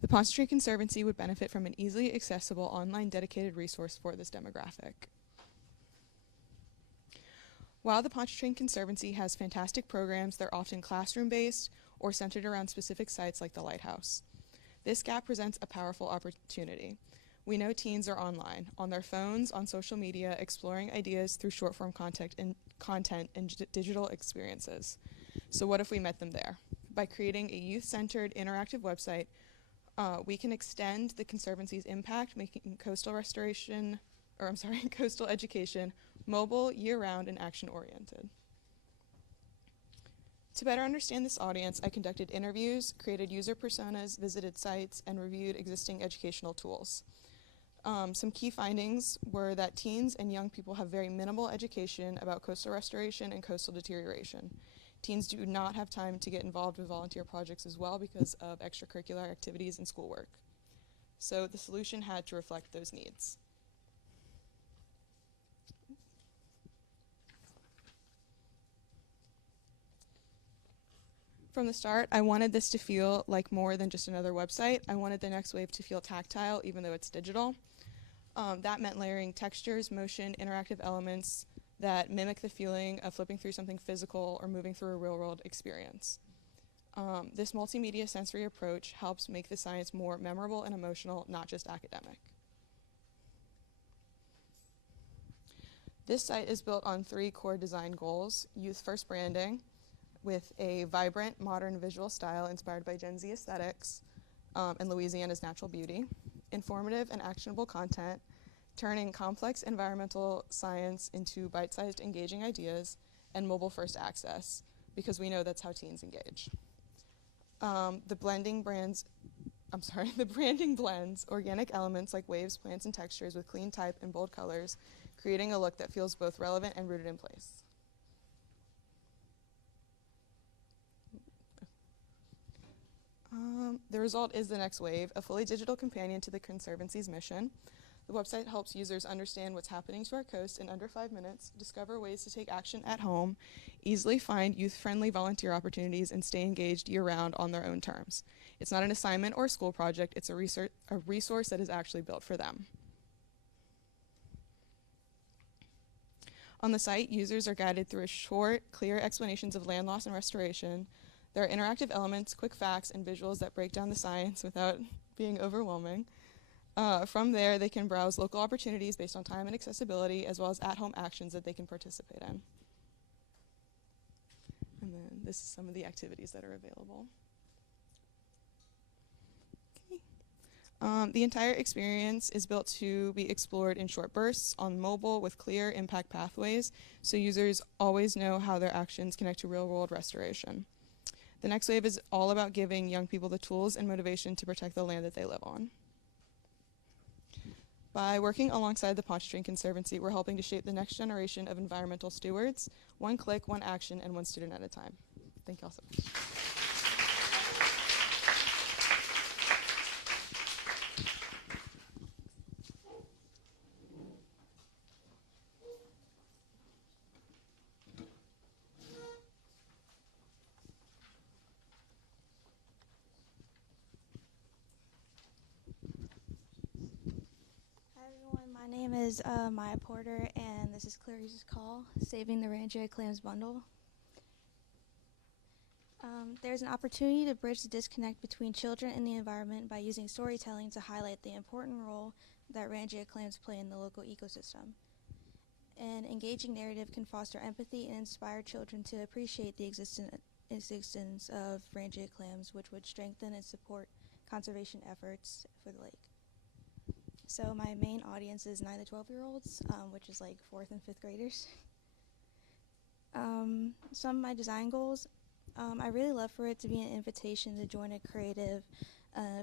The Pontchartrain Conservancy would benefit from an easily accessible online dedicated resource for this demographic. While the Pontchartrain Conservancy has fantastic programs, they're often classroom-based or centered around specific sites like the lighthouse. This gap presents a powerful opportunity. We know teens are online, on their phones, on social media, exploring ideas through short-form content and digital experiences. So what if we met them there? By creating a youth-centered interactive website, we can extend the Conservancy's impact, making coastal education mobile, year-round, and action-oriented. To better understand this audience, I conducted interviews, created user personas, visited sites, and reviewed existing educational tools. Some key findings were that teens and young people have very minimal education about coastal restoration and coastal deterioration. Teens do not have time to get involved with volunteer projects as well because of extracurricular activities and schoolwork. So the solution had to reflect those needs. From the start, I wanted this to feel like more than just another website. I wanted the Next Wave to feel tactile, even though it's digital. That meant layering textures, motion, interactive elements that mimic the feeling of flipping through something physical or moving through a real-world experience. This multimedia sensory approach helps make the science more memorable and emotional, not just academic. This site is built on 3 core design goals: youth-first branding, with a vibrant, modern visual style inspired by Gen Z aesthetics and Louisiana's natural beauty; informative and actionable content, turning complex environmental science into bite-sized, engaging ideas; and mobile-first access, because we know that's how teens engage. The branding blends organic elements like waves, plants, and textures with clean type and bold colors, creating a look that feels both relevant and rooted in place. The result is the Next Wave, a fully digital companion to the Conservancy's mission. The website helps users understand what's happening to our coast in under 5 minutes, discover ways to take action at home, easily find youth-friendly volunteer opportunities, and stay engaged year-round on their own terms. It's not an assignment or a school project, it's a resource that is actually built for them. On the site, users are guided through short, clear explanations of land loss and restoration. There are interactive elements, quick facts, and visuals that break down the science without being overwhelming. From there, they can browse local opportunities based on time and accessibility, as well as at-home actions that they can participate in. And then this is some of the activities that are available. Okay. The entire experience is built to be explored in short bursts on mobile with clear impact pathways, so users always know how their actions connect to real-world restoration. The next wave is all about giving young people the tools and motivation to protect the land that they live on. By working alongside the Pontchartrain Conservancy, we're helping to shape the next generation of environmental stewards, one click, one action, and one student at a time. Thank you all so much. Hi everyone, my name is Maya Porter, and this is Clarice's Call, Saving the Rangia Clams Bundle. There's an opportunity to bridge the disconnect between children and the environment by using storytelling to highlight the important role that Rangia clams play in the local ecosystem. An engaging narrative can foster empathy and inspire children to appreciate the existence of Rangia clams, which would strengthen and support conservation efforts for the lake. So my main audience is 9 to 12-year-olds, which is like 4th and 5th graders. Some of my design goals, I really love for it to be an invitation to join a creative,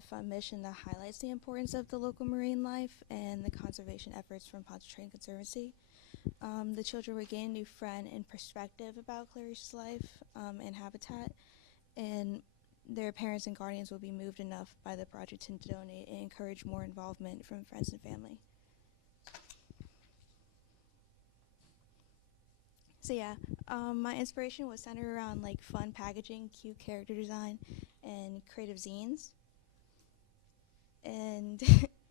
fun mission that highlights the importance of the local marine life and the conservation efforts from Pontchartrain Conservancy. The children would gain a new friend and perspective about Clarice's life and habitat, and their parents and guardians will be moved enough by the project to donate and encourage more involvement from friends and family. So yeah, my inspiration was centered around like fun packaging, cute character design, and creative zines. And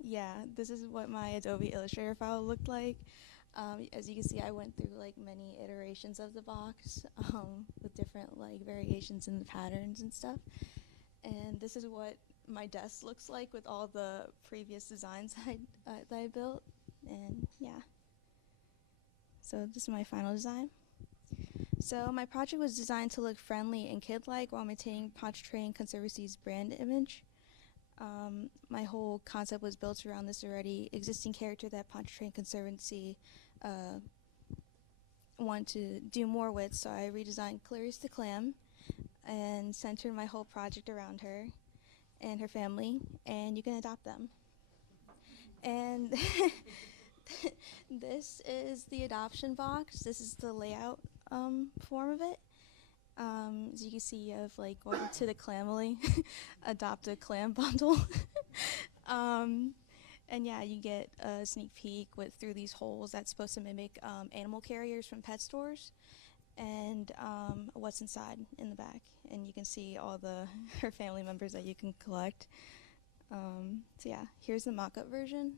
yeah, this is what my Adobe Illustrator file looked like. As you can see, I went through like many iterations of the box with different like variations in the patterns and stuff. And this is what my desk looks like with all the previous designs that I built. And yeah, so this is my final design. So my project was designed to look friendly and kid-like while maintaining Pontchartrain Conservancy's brand image. My whole concept was built around this already existing character that Pontchartrain Conservancy wanted to do more with, so I redesigned Clarice the Clam and centered my whole project around her and her family, and you can adopt them. And this is the adoption box. This is the layout form of it. As you can see, you have like going to the Clamily, adopt a clam bundle. And yeah, you get a sneak peek through these holes that's supposed to mimic animal carriers from pet stores, and what's inside in the back. And you can see all her family members that you can collect. So yeah, here's the mock-up version.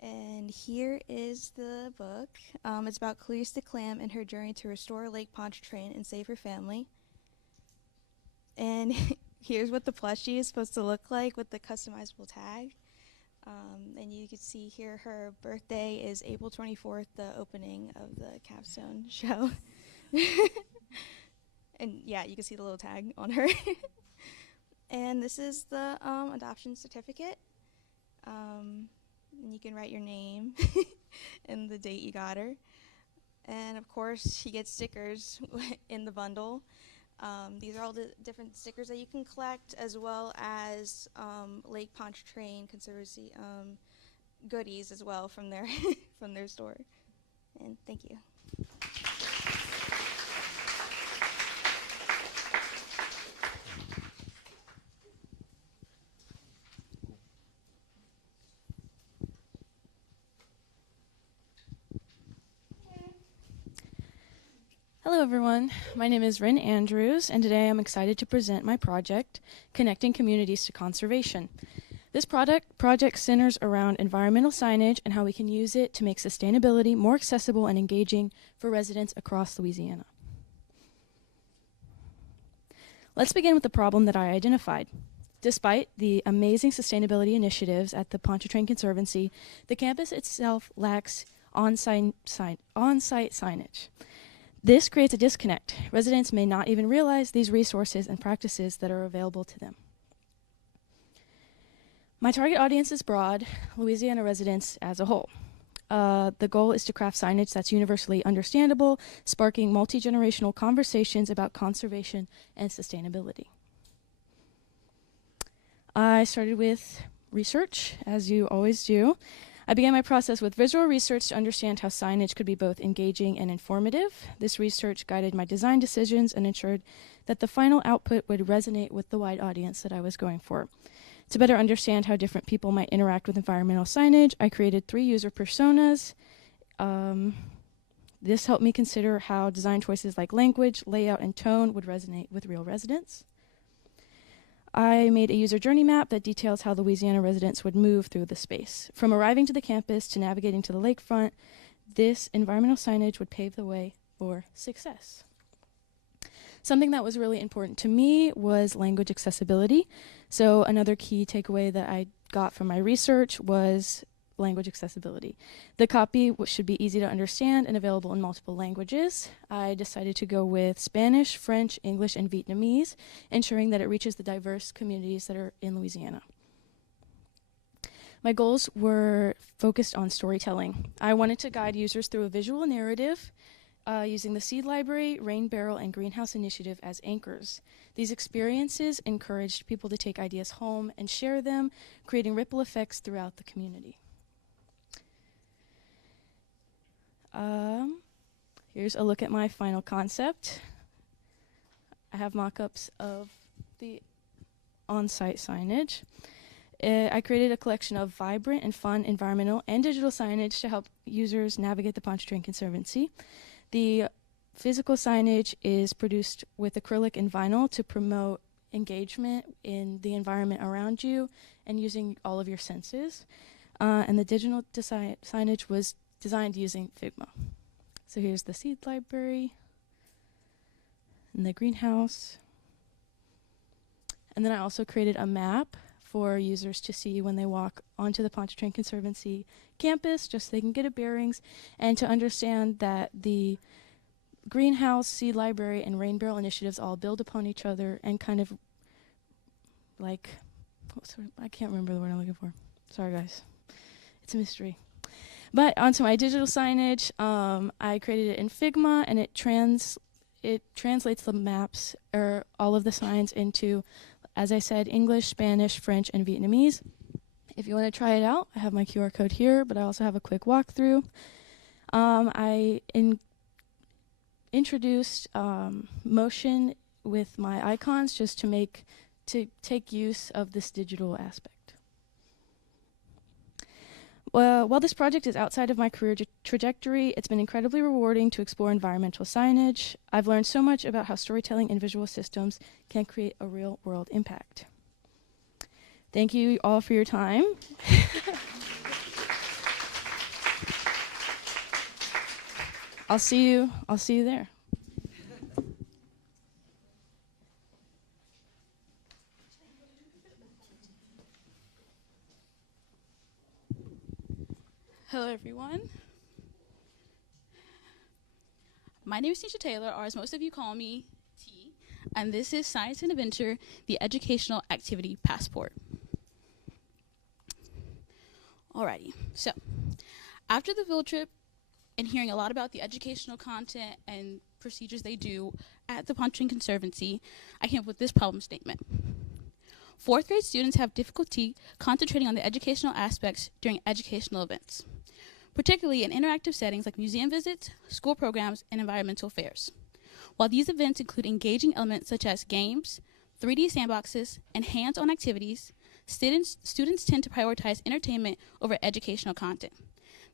And here is the book. It's about Clarice the Clam and her journey to restore Lake Pontchartrain and save her family. And here's what the plushie is supposed to look like with the customizable tag. And you can see here her birthday is April 24th, the opening of the Capstone show. And yeah, you can see the little tag on her. And this is the adoption certificate. And you can write your name and the date you got her. And of course, she gets stickers in the bundle. These are all the different stickers that you can collect, as well as Lake Pontchartrain Conservancy goodies as well from their from their store. And thank you. Hello everyone, my name is Rin Andrews, and today I'm excited to present my project, Connecting Communities to Conservation. This project centers around environmental signage and how we can use it to make sustainability more accessible and engaging for residents across Louisiana. Let's begin with the problem that I identified. Despite the amazing sustainability initiatives at the Pontchartrain Conservancy, the campus itself lacks on-site signage. This creates a disconnect. Residents may not even realize these resources and practices that are available to them. My target audience is broad, Louisiana residents as a whole. The goal is to craft signage that's universally understandable, sparking multi-generational conversations about conservation and sustainability. I started with research, as you always do. I began my process with visual research to understand how signage could be both engaging and informative. This research guided my design decisions and ensured that the final output would resonate with the wide audience that I was going for. To better understand how different people might interact with environmental signage, I created 3 user personas. This helped me consider how design choices like language, layout, and tone would resonate with real residents. I made a user journey map that details how Louisiana residents would move through the space. From arriving to the campus to navigating to the lakefront, this environmental signage would pave the way for success. Something that was really important to me was language accessibility. So another key takeaway that I got from my research was language accessibility. The copy should be easy to understand and available in multiple languages. I decided to go with Spanish, French, English, and Vietnamese, ensuring that it reaches the diverse communities that are in Louisiana. My goals were focused on storytelling. I wanted to guide users through a visual narrative using the Seed Library, Rain Barrel, and Greenhouse Initiative as anchors. These experiences encouraged people to take ideas home and share them, creating ripple effects throughout the community. Here's a look at my final concept. I have mock-ups of the on-site signage. I created a collection of vibrant and fun environmental and digital signage to help users navigate the Pontchartrain Conservancy. The physical signage is produced with acrylic and vinyl to promote engagement in the environment around you and using all of your senses. And the digital signage was designed using Figma. So here's the Seed Library and the greenhouse. And then I also created a map for users to see when they walk onto the Pontchartrain Conservancy campus, just so they can get a bearings and to understand that the greenhouse, Seed Library, and Rain Barrel initiatives all build upon each other and kind of like, I can't remember the word I'm looking for. Sorry guys, it's a mystery. But onto my digital signage, I created it in Figma, and it translates the maps or all of the signs into, as I said, English, Spanish, French, and Vietnamese. If you want to try it out, I have my QR code here, but I also have a quick walkthrough. I introduced motion with my icons just to take use of this digital aspect. Well, while this project is outside of my career trajectory, it's been incredibly rewarding to explore environmental signage. I've learned so much about how storytelling and visual systems can create a real-world impact. Thank you all for your time. I'll see you there. Hello, everyone. My name is Tisha Taylor, or as most of you call me, T, and this is Science and Adventure, the Educational Activity Passport. Alrighty, so after the field trip and hearing a lot about the educational content and procedures they do at the Pontchartrain Conservancy, I came up with this problem statement. 4th grade students have difficulty concentrating on the educational aspects during educational events, particularly in interactive settings like museum visits, school programs, and environmental fairs. While these events include engaging elements such as games, 3D sandboxes, and hands-on activities, students tend to prioritize entertainment over educational content.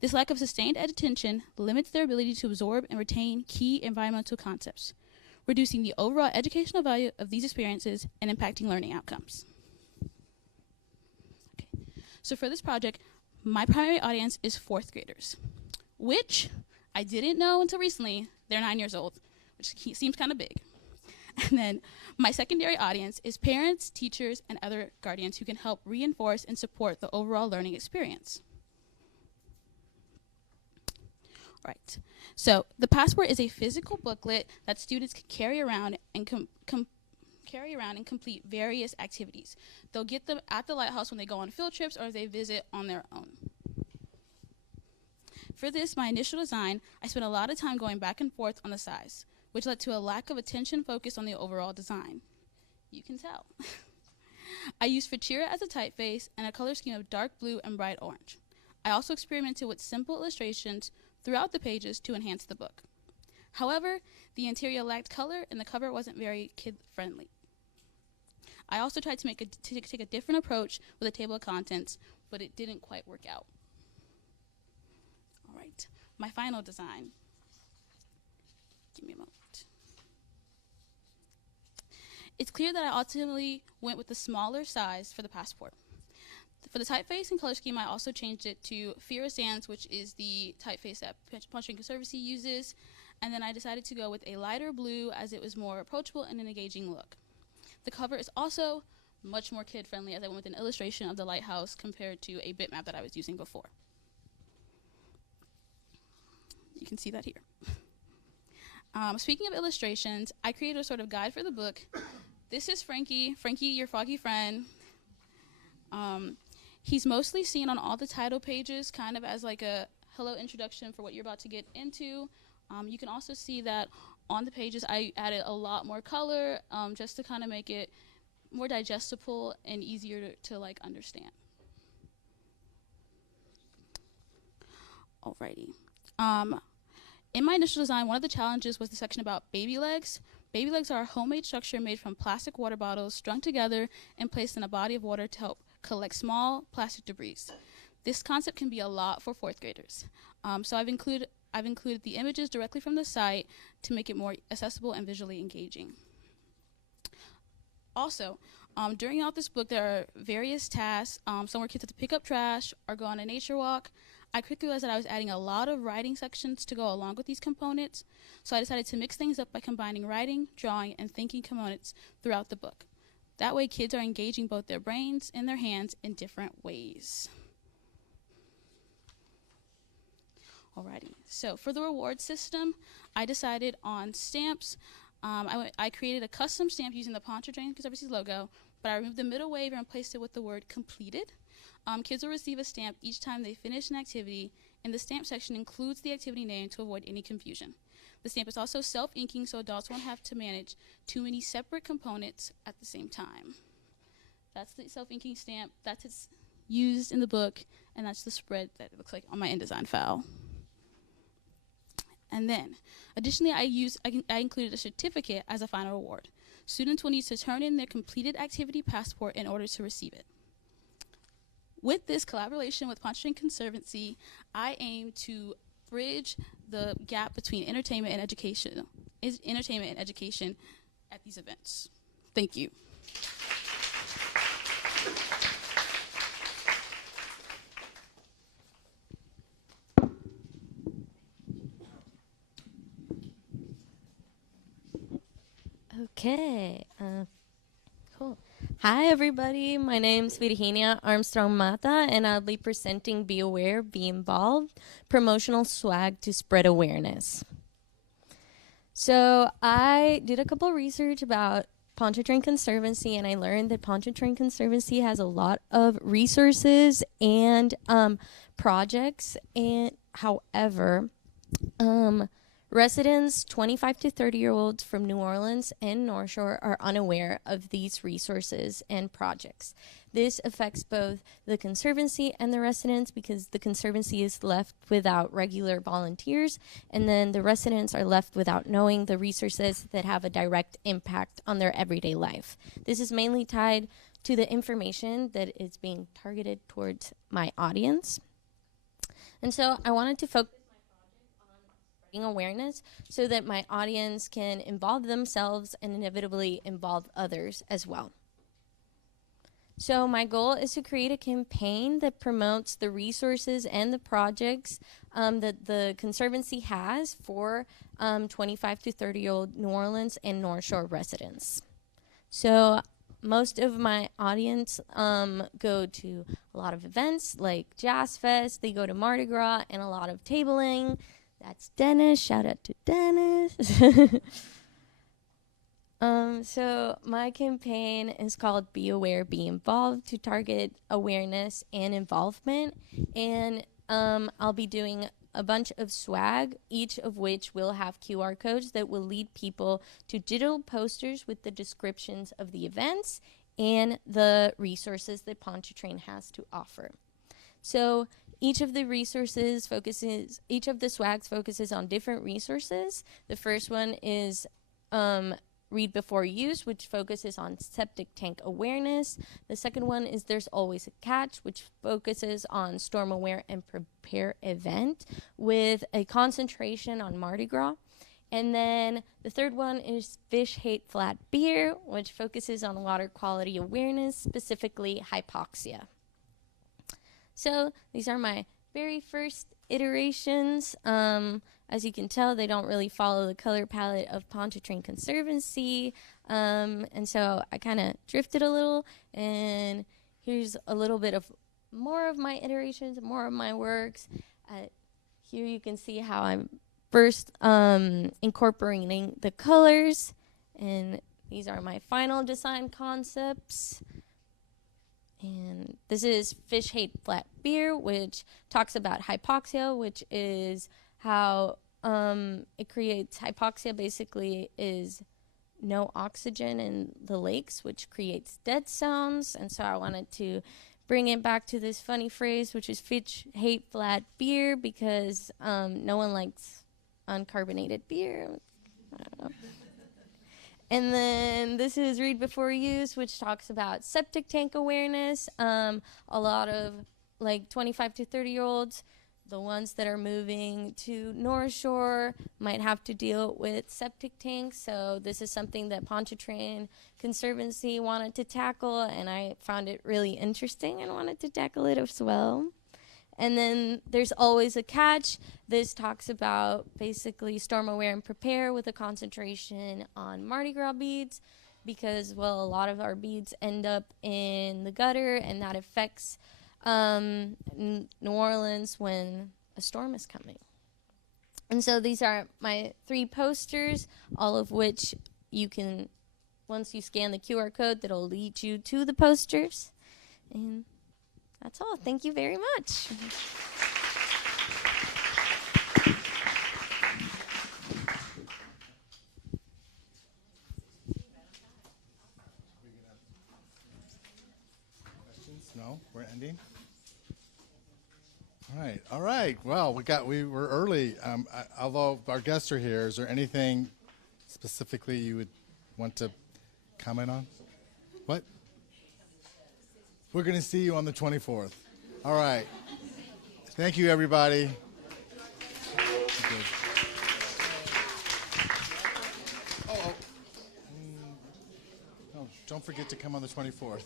This lack of sustained attention limits their ability to absorb and retain key environmental concepts, reducing the overall educational value of these experiences and impacting learning outcomes. Okay. So for this project, my primary audience is 4th graders, which I didn't know until recently. They're 9 years old, which seems kind of big. And then my secondary audience is parents, teachers, and other guardians who can help reinforce and support the overall learning experience. Right. So the passport is a physical booklet that students can carry around and carry around and complete various activities. They'll get them at the lighthouse when they go on field trips or they visit on their own. For this, my initial design, I spent a lot of time going back and forth on the size, which led to a lack of attention focus on the overall design. You can tell. I used Futura as a typeface and a color scheme of dark blue and bright orange. I also experimented with simple illustrations throughout the pages to enhance the book. However, the interior lacked color and the cover wasn't very kid-friendly. I also tried to take a different approach with a table of contents, but it didn't quite work out. All right, my final design. Give me a moment. It's clear that I ultimately went with the smaller size for the passport. For the typeface and color scheme, I also changed it to Fira Sans, which is the typeface that Pontchartrain Conservancy uses. And then I decided to go with a lighter blue as it was more approachable and an engaging look. The cover is also much more kid-friendly as I went with an illustration of the lighthouse compared to a bitmap that I was using before. You can see that here. Speaking of illustrations, I created a sort of guide for the book. This is Frankie, your foggy friend. He's mostly seen on all the title pages, kind of as like a hello introduction for what you're about to get into. You can also see that on the pages I added a lot more color just to kind of make it more digestible and easier to like understand. Alrighty. In my initial design, one of the challenges was the section about baby legs. Baby legs are a homemade structure made from plastic water bottles strung together and placed in a body of water to help collect small plastic debris. This concept can be a lot for fourth graders. So I've included the images directly from the site to make it more accessible and visually engaging. Also, during out this book, there are various tasks. Some where kids have to pick up trash or go on a nature walk. I quickly realized that I was adding a lot of writing sections to go along with these components, so I decided to mix things up by combining writing, drawing, and thinking components throughout the book. That way, kids are engaging both their brains and their hands in different ways. Alrighty, so for the reward system, I decided on stamps. I created a custom stamp using the Pontchartrain Conservancy's logo, but I removed the middle wave and replaced it with the word completed. Kids will receive a stamp each time they finish an activity, and the stamp section includes the activity name to avoid any confusion. The stamp is also self-inking, so adults won't have to manage too many separate components at the same time. That's the self-inking stamp. That's it's used in the book, and that's the spread that it looks like on my InDesign file. And then, additionally, I included a certificate as a final reward. Students will need to turn in their completed activity passport in order to receive it. With this collaboration with Pontchartrain Conservancy, I aim to bridge the gap between entertainment and education at these events. Thank you. Okay, cool. Hi, everybody. My name's Virginia Armstrong Mata, and I'll be presenting Be Aware, Be Involved, promotional swag to spread awareness. So I did a couple research about Pontchartrain Conservancy, and I learned that Pontchartrain Conservancy has a lot of resources and projects. And however, residents 25 to 30-year-olds from New Orleans and North Shore are unaware of these resources and projects. This affects both the Conservancy and the residents because the Conservancy is left without regular volunteers, and then the residents are left without knowing the resources that have a direct impact on their everyday life. This is mainly tied to the information that is being targeted towards my audience. And so I wanted to focus awareness so that my audience can involve themselves and inevitably involve others as well. So my goal is to create a campaign that promotes the resources and the projects that the Conservancy has for 25 to 30-year-old New Orleans and North Shore residents. So most of my audience go to a lot of events like Jazz Fest, they go to Mardi Gras, and a lot of tabling. That's Dennis. Shout out to Dennis. So my campaign is called Be Aware, Be Involved, to target awareness and involvement. And I'll be doing a bunch of swag, each of which will have QR codes that will lead people to digital posters with the descriptions of the events and the resources that Pontchartrain has to offer. So each of the swags focuses on different resources. The first one is Read Before Use, which focuses on septic tank awareness. The second one is There's Always a Catch, which focuses on storm aware and prepare event with a concentration on Mardi Gras. And then the third one is Fish Hate Flat Beer, which focuses on water quality awareness, specifically hypoxia. So these are my very first iterations. As you can tell, they don't really follow the color palette of Pontchartrain Conservancy. And so I kind of drifted a little, and here's a little bit of more of my iterations, more of my works. Here you can see how I'm first incorporating the colors, and these are my final design concepts. And this is Fish Hate Flat Beer, which talks about hypoxia, which is how it creates hypoxia. Basically is no oxygen in the lakes, which creates dead sounds. And so I wanted to bring it back to this funny phrase, which is Fish Hate Flat Beer, because no one likes uncarbonated beer. I don't know. And then this is Read Before Use, which talks about septic tank awareness. A lot of like 25 to 30-year-olds, the ones that are moving to North Shore, might have to deal with septic tanks. So this is something that Pontchartrain Conservancy wanted to tackle, and I found it really interesting and wanted to tackle it as well. And then There's Always a Catch. This talks about basically storm aware and prepare with a concentration on Mardi Gras beads, because, well, a lot of our beads end up in the gutter, and that affects New Orleans when a storm is coming. And so these are my 3 posters, all of which you can, once you scan the QR code, that'll lead you to the posters. And that's all. Thank you very much. Questions? No? We're ending? All right. Well, we were early. Although our guests are here, is there anything specifically you would want to comment on? What? We're going to see you on the 24th. All right. Thank you, everybody. Oh, don't forget to come on the 24th.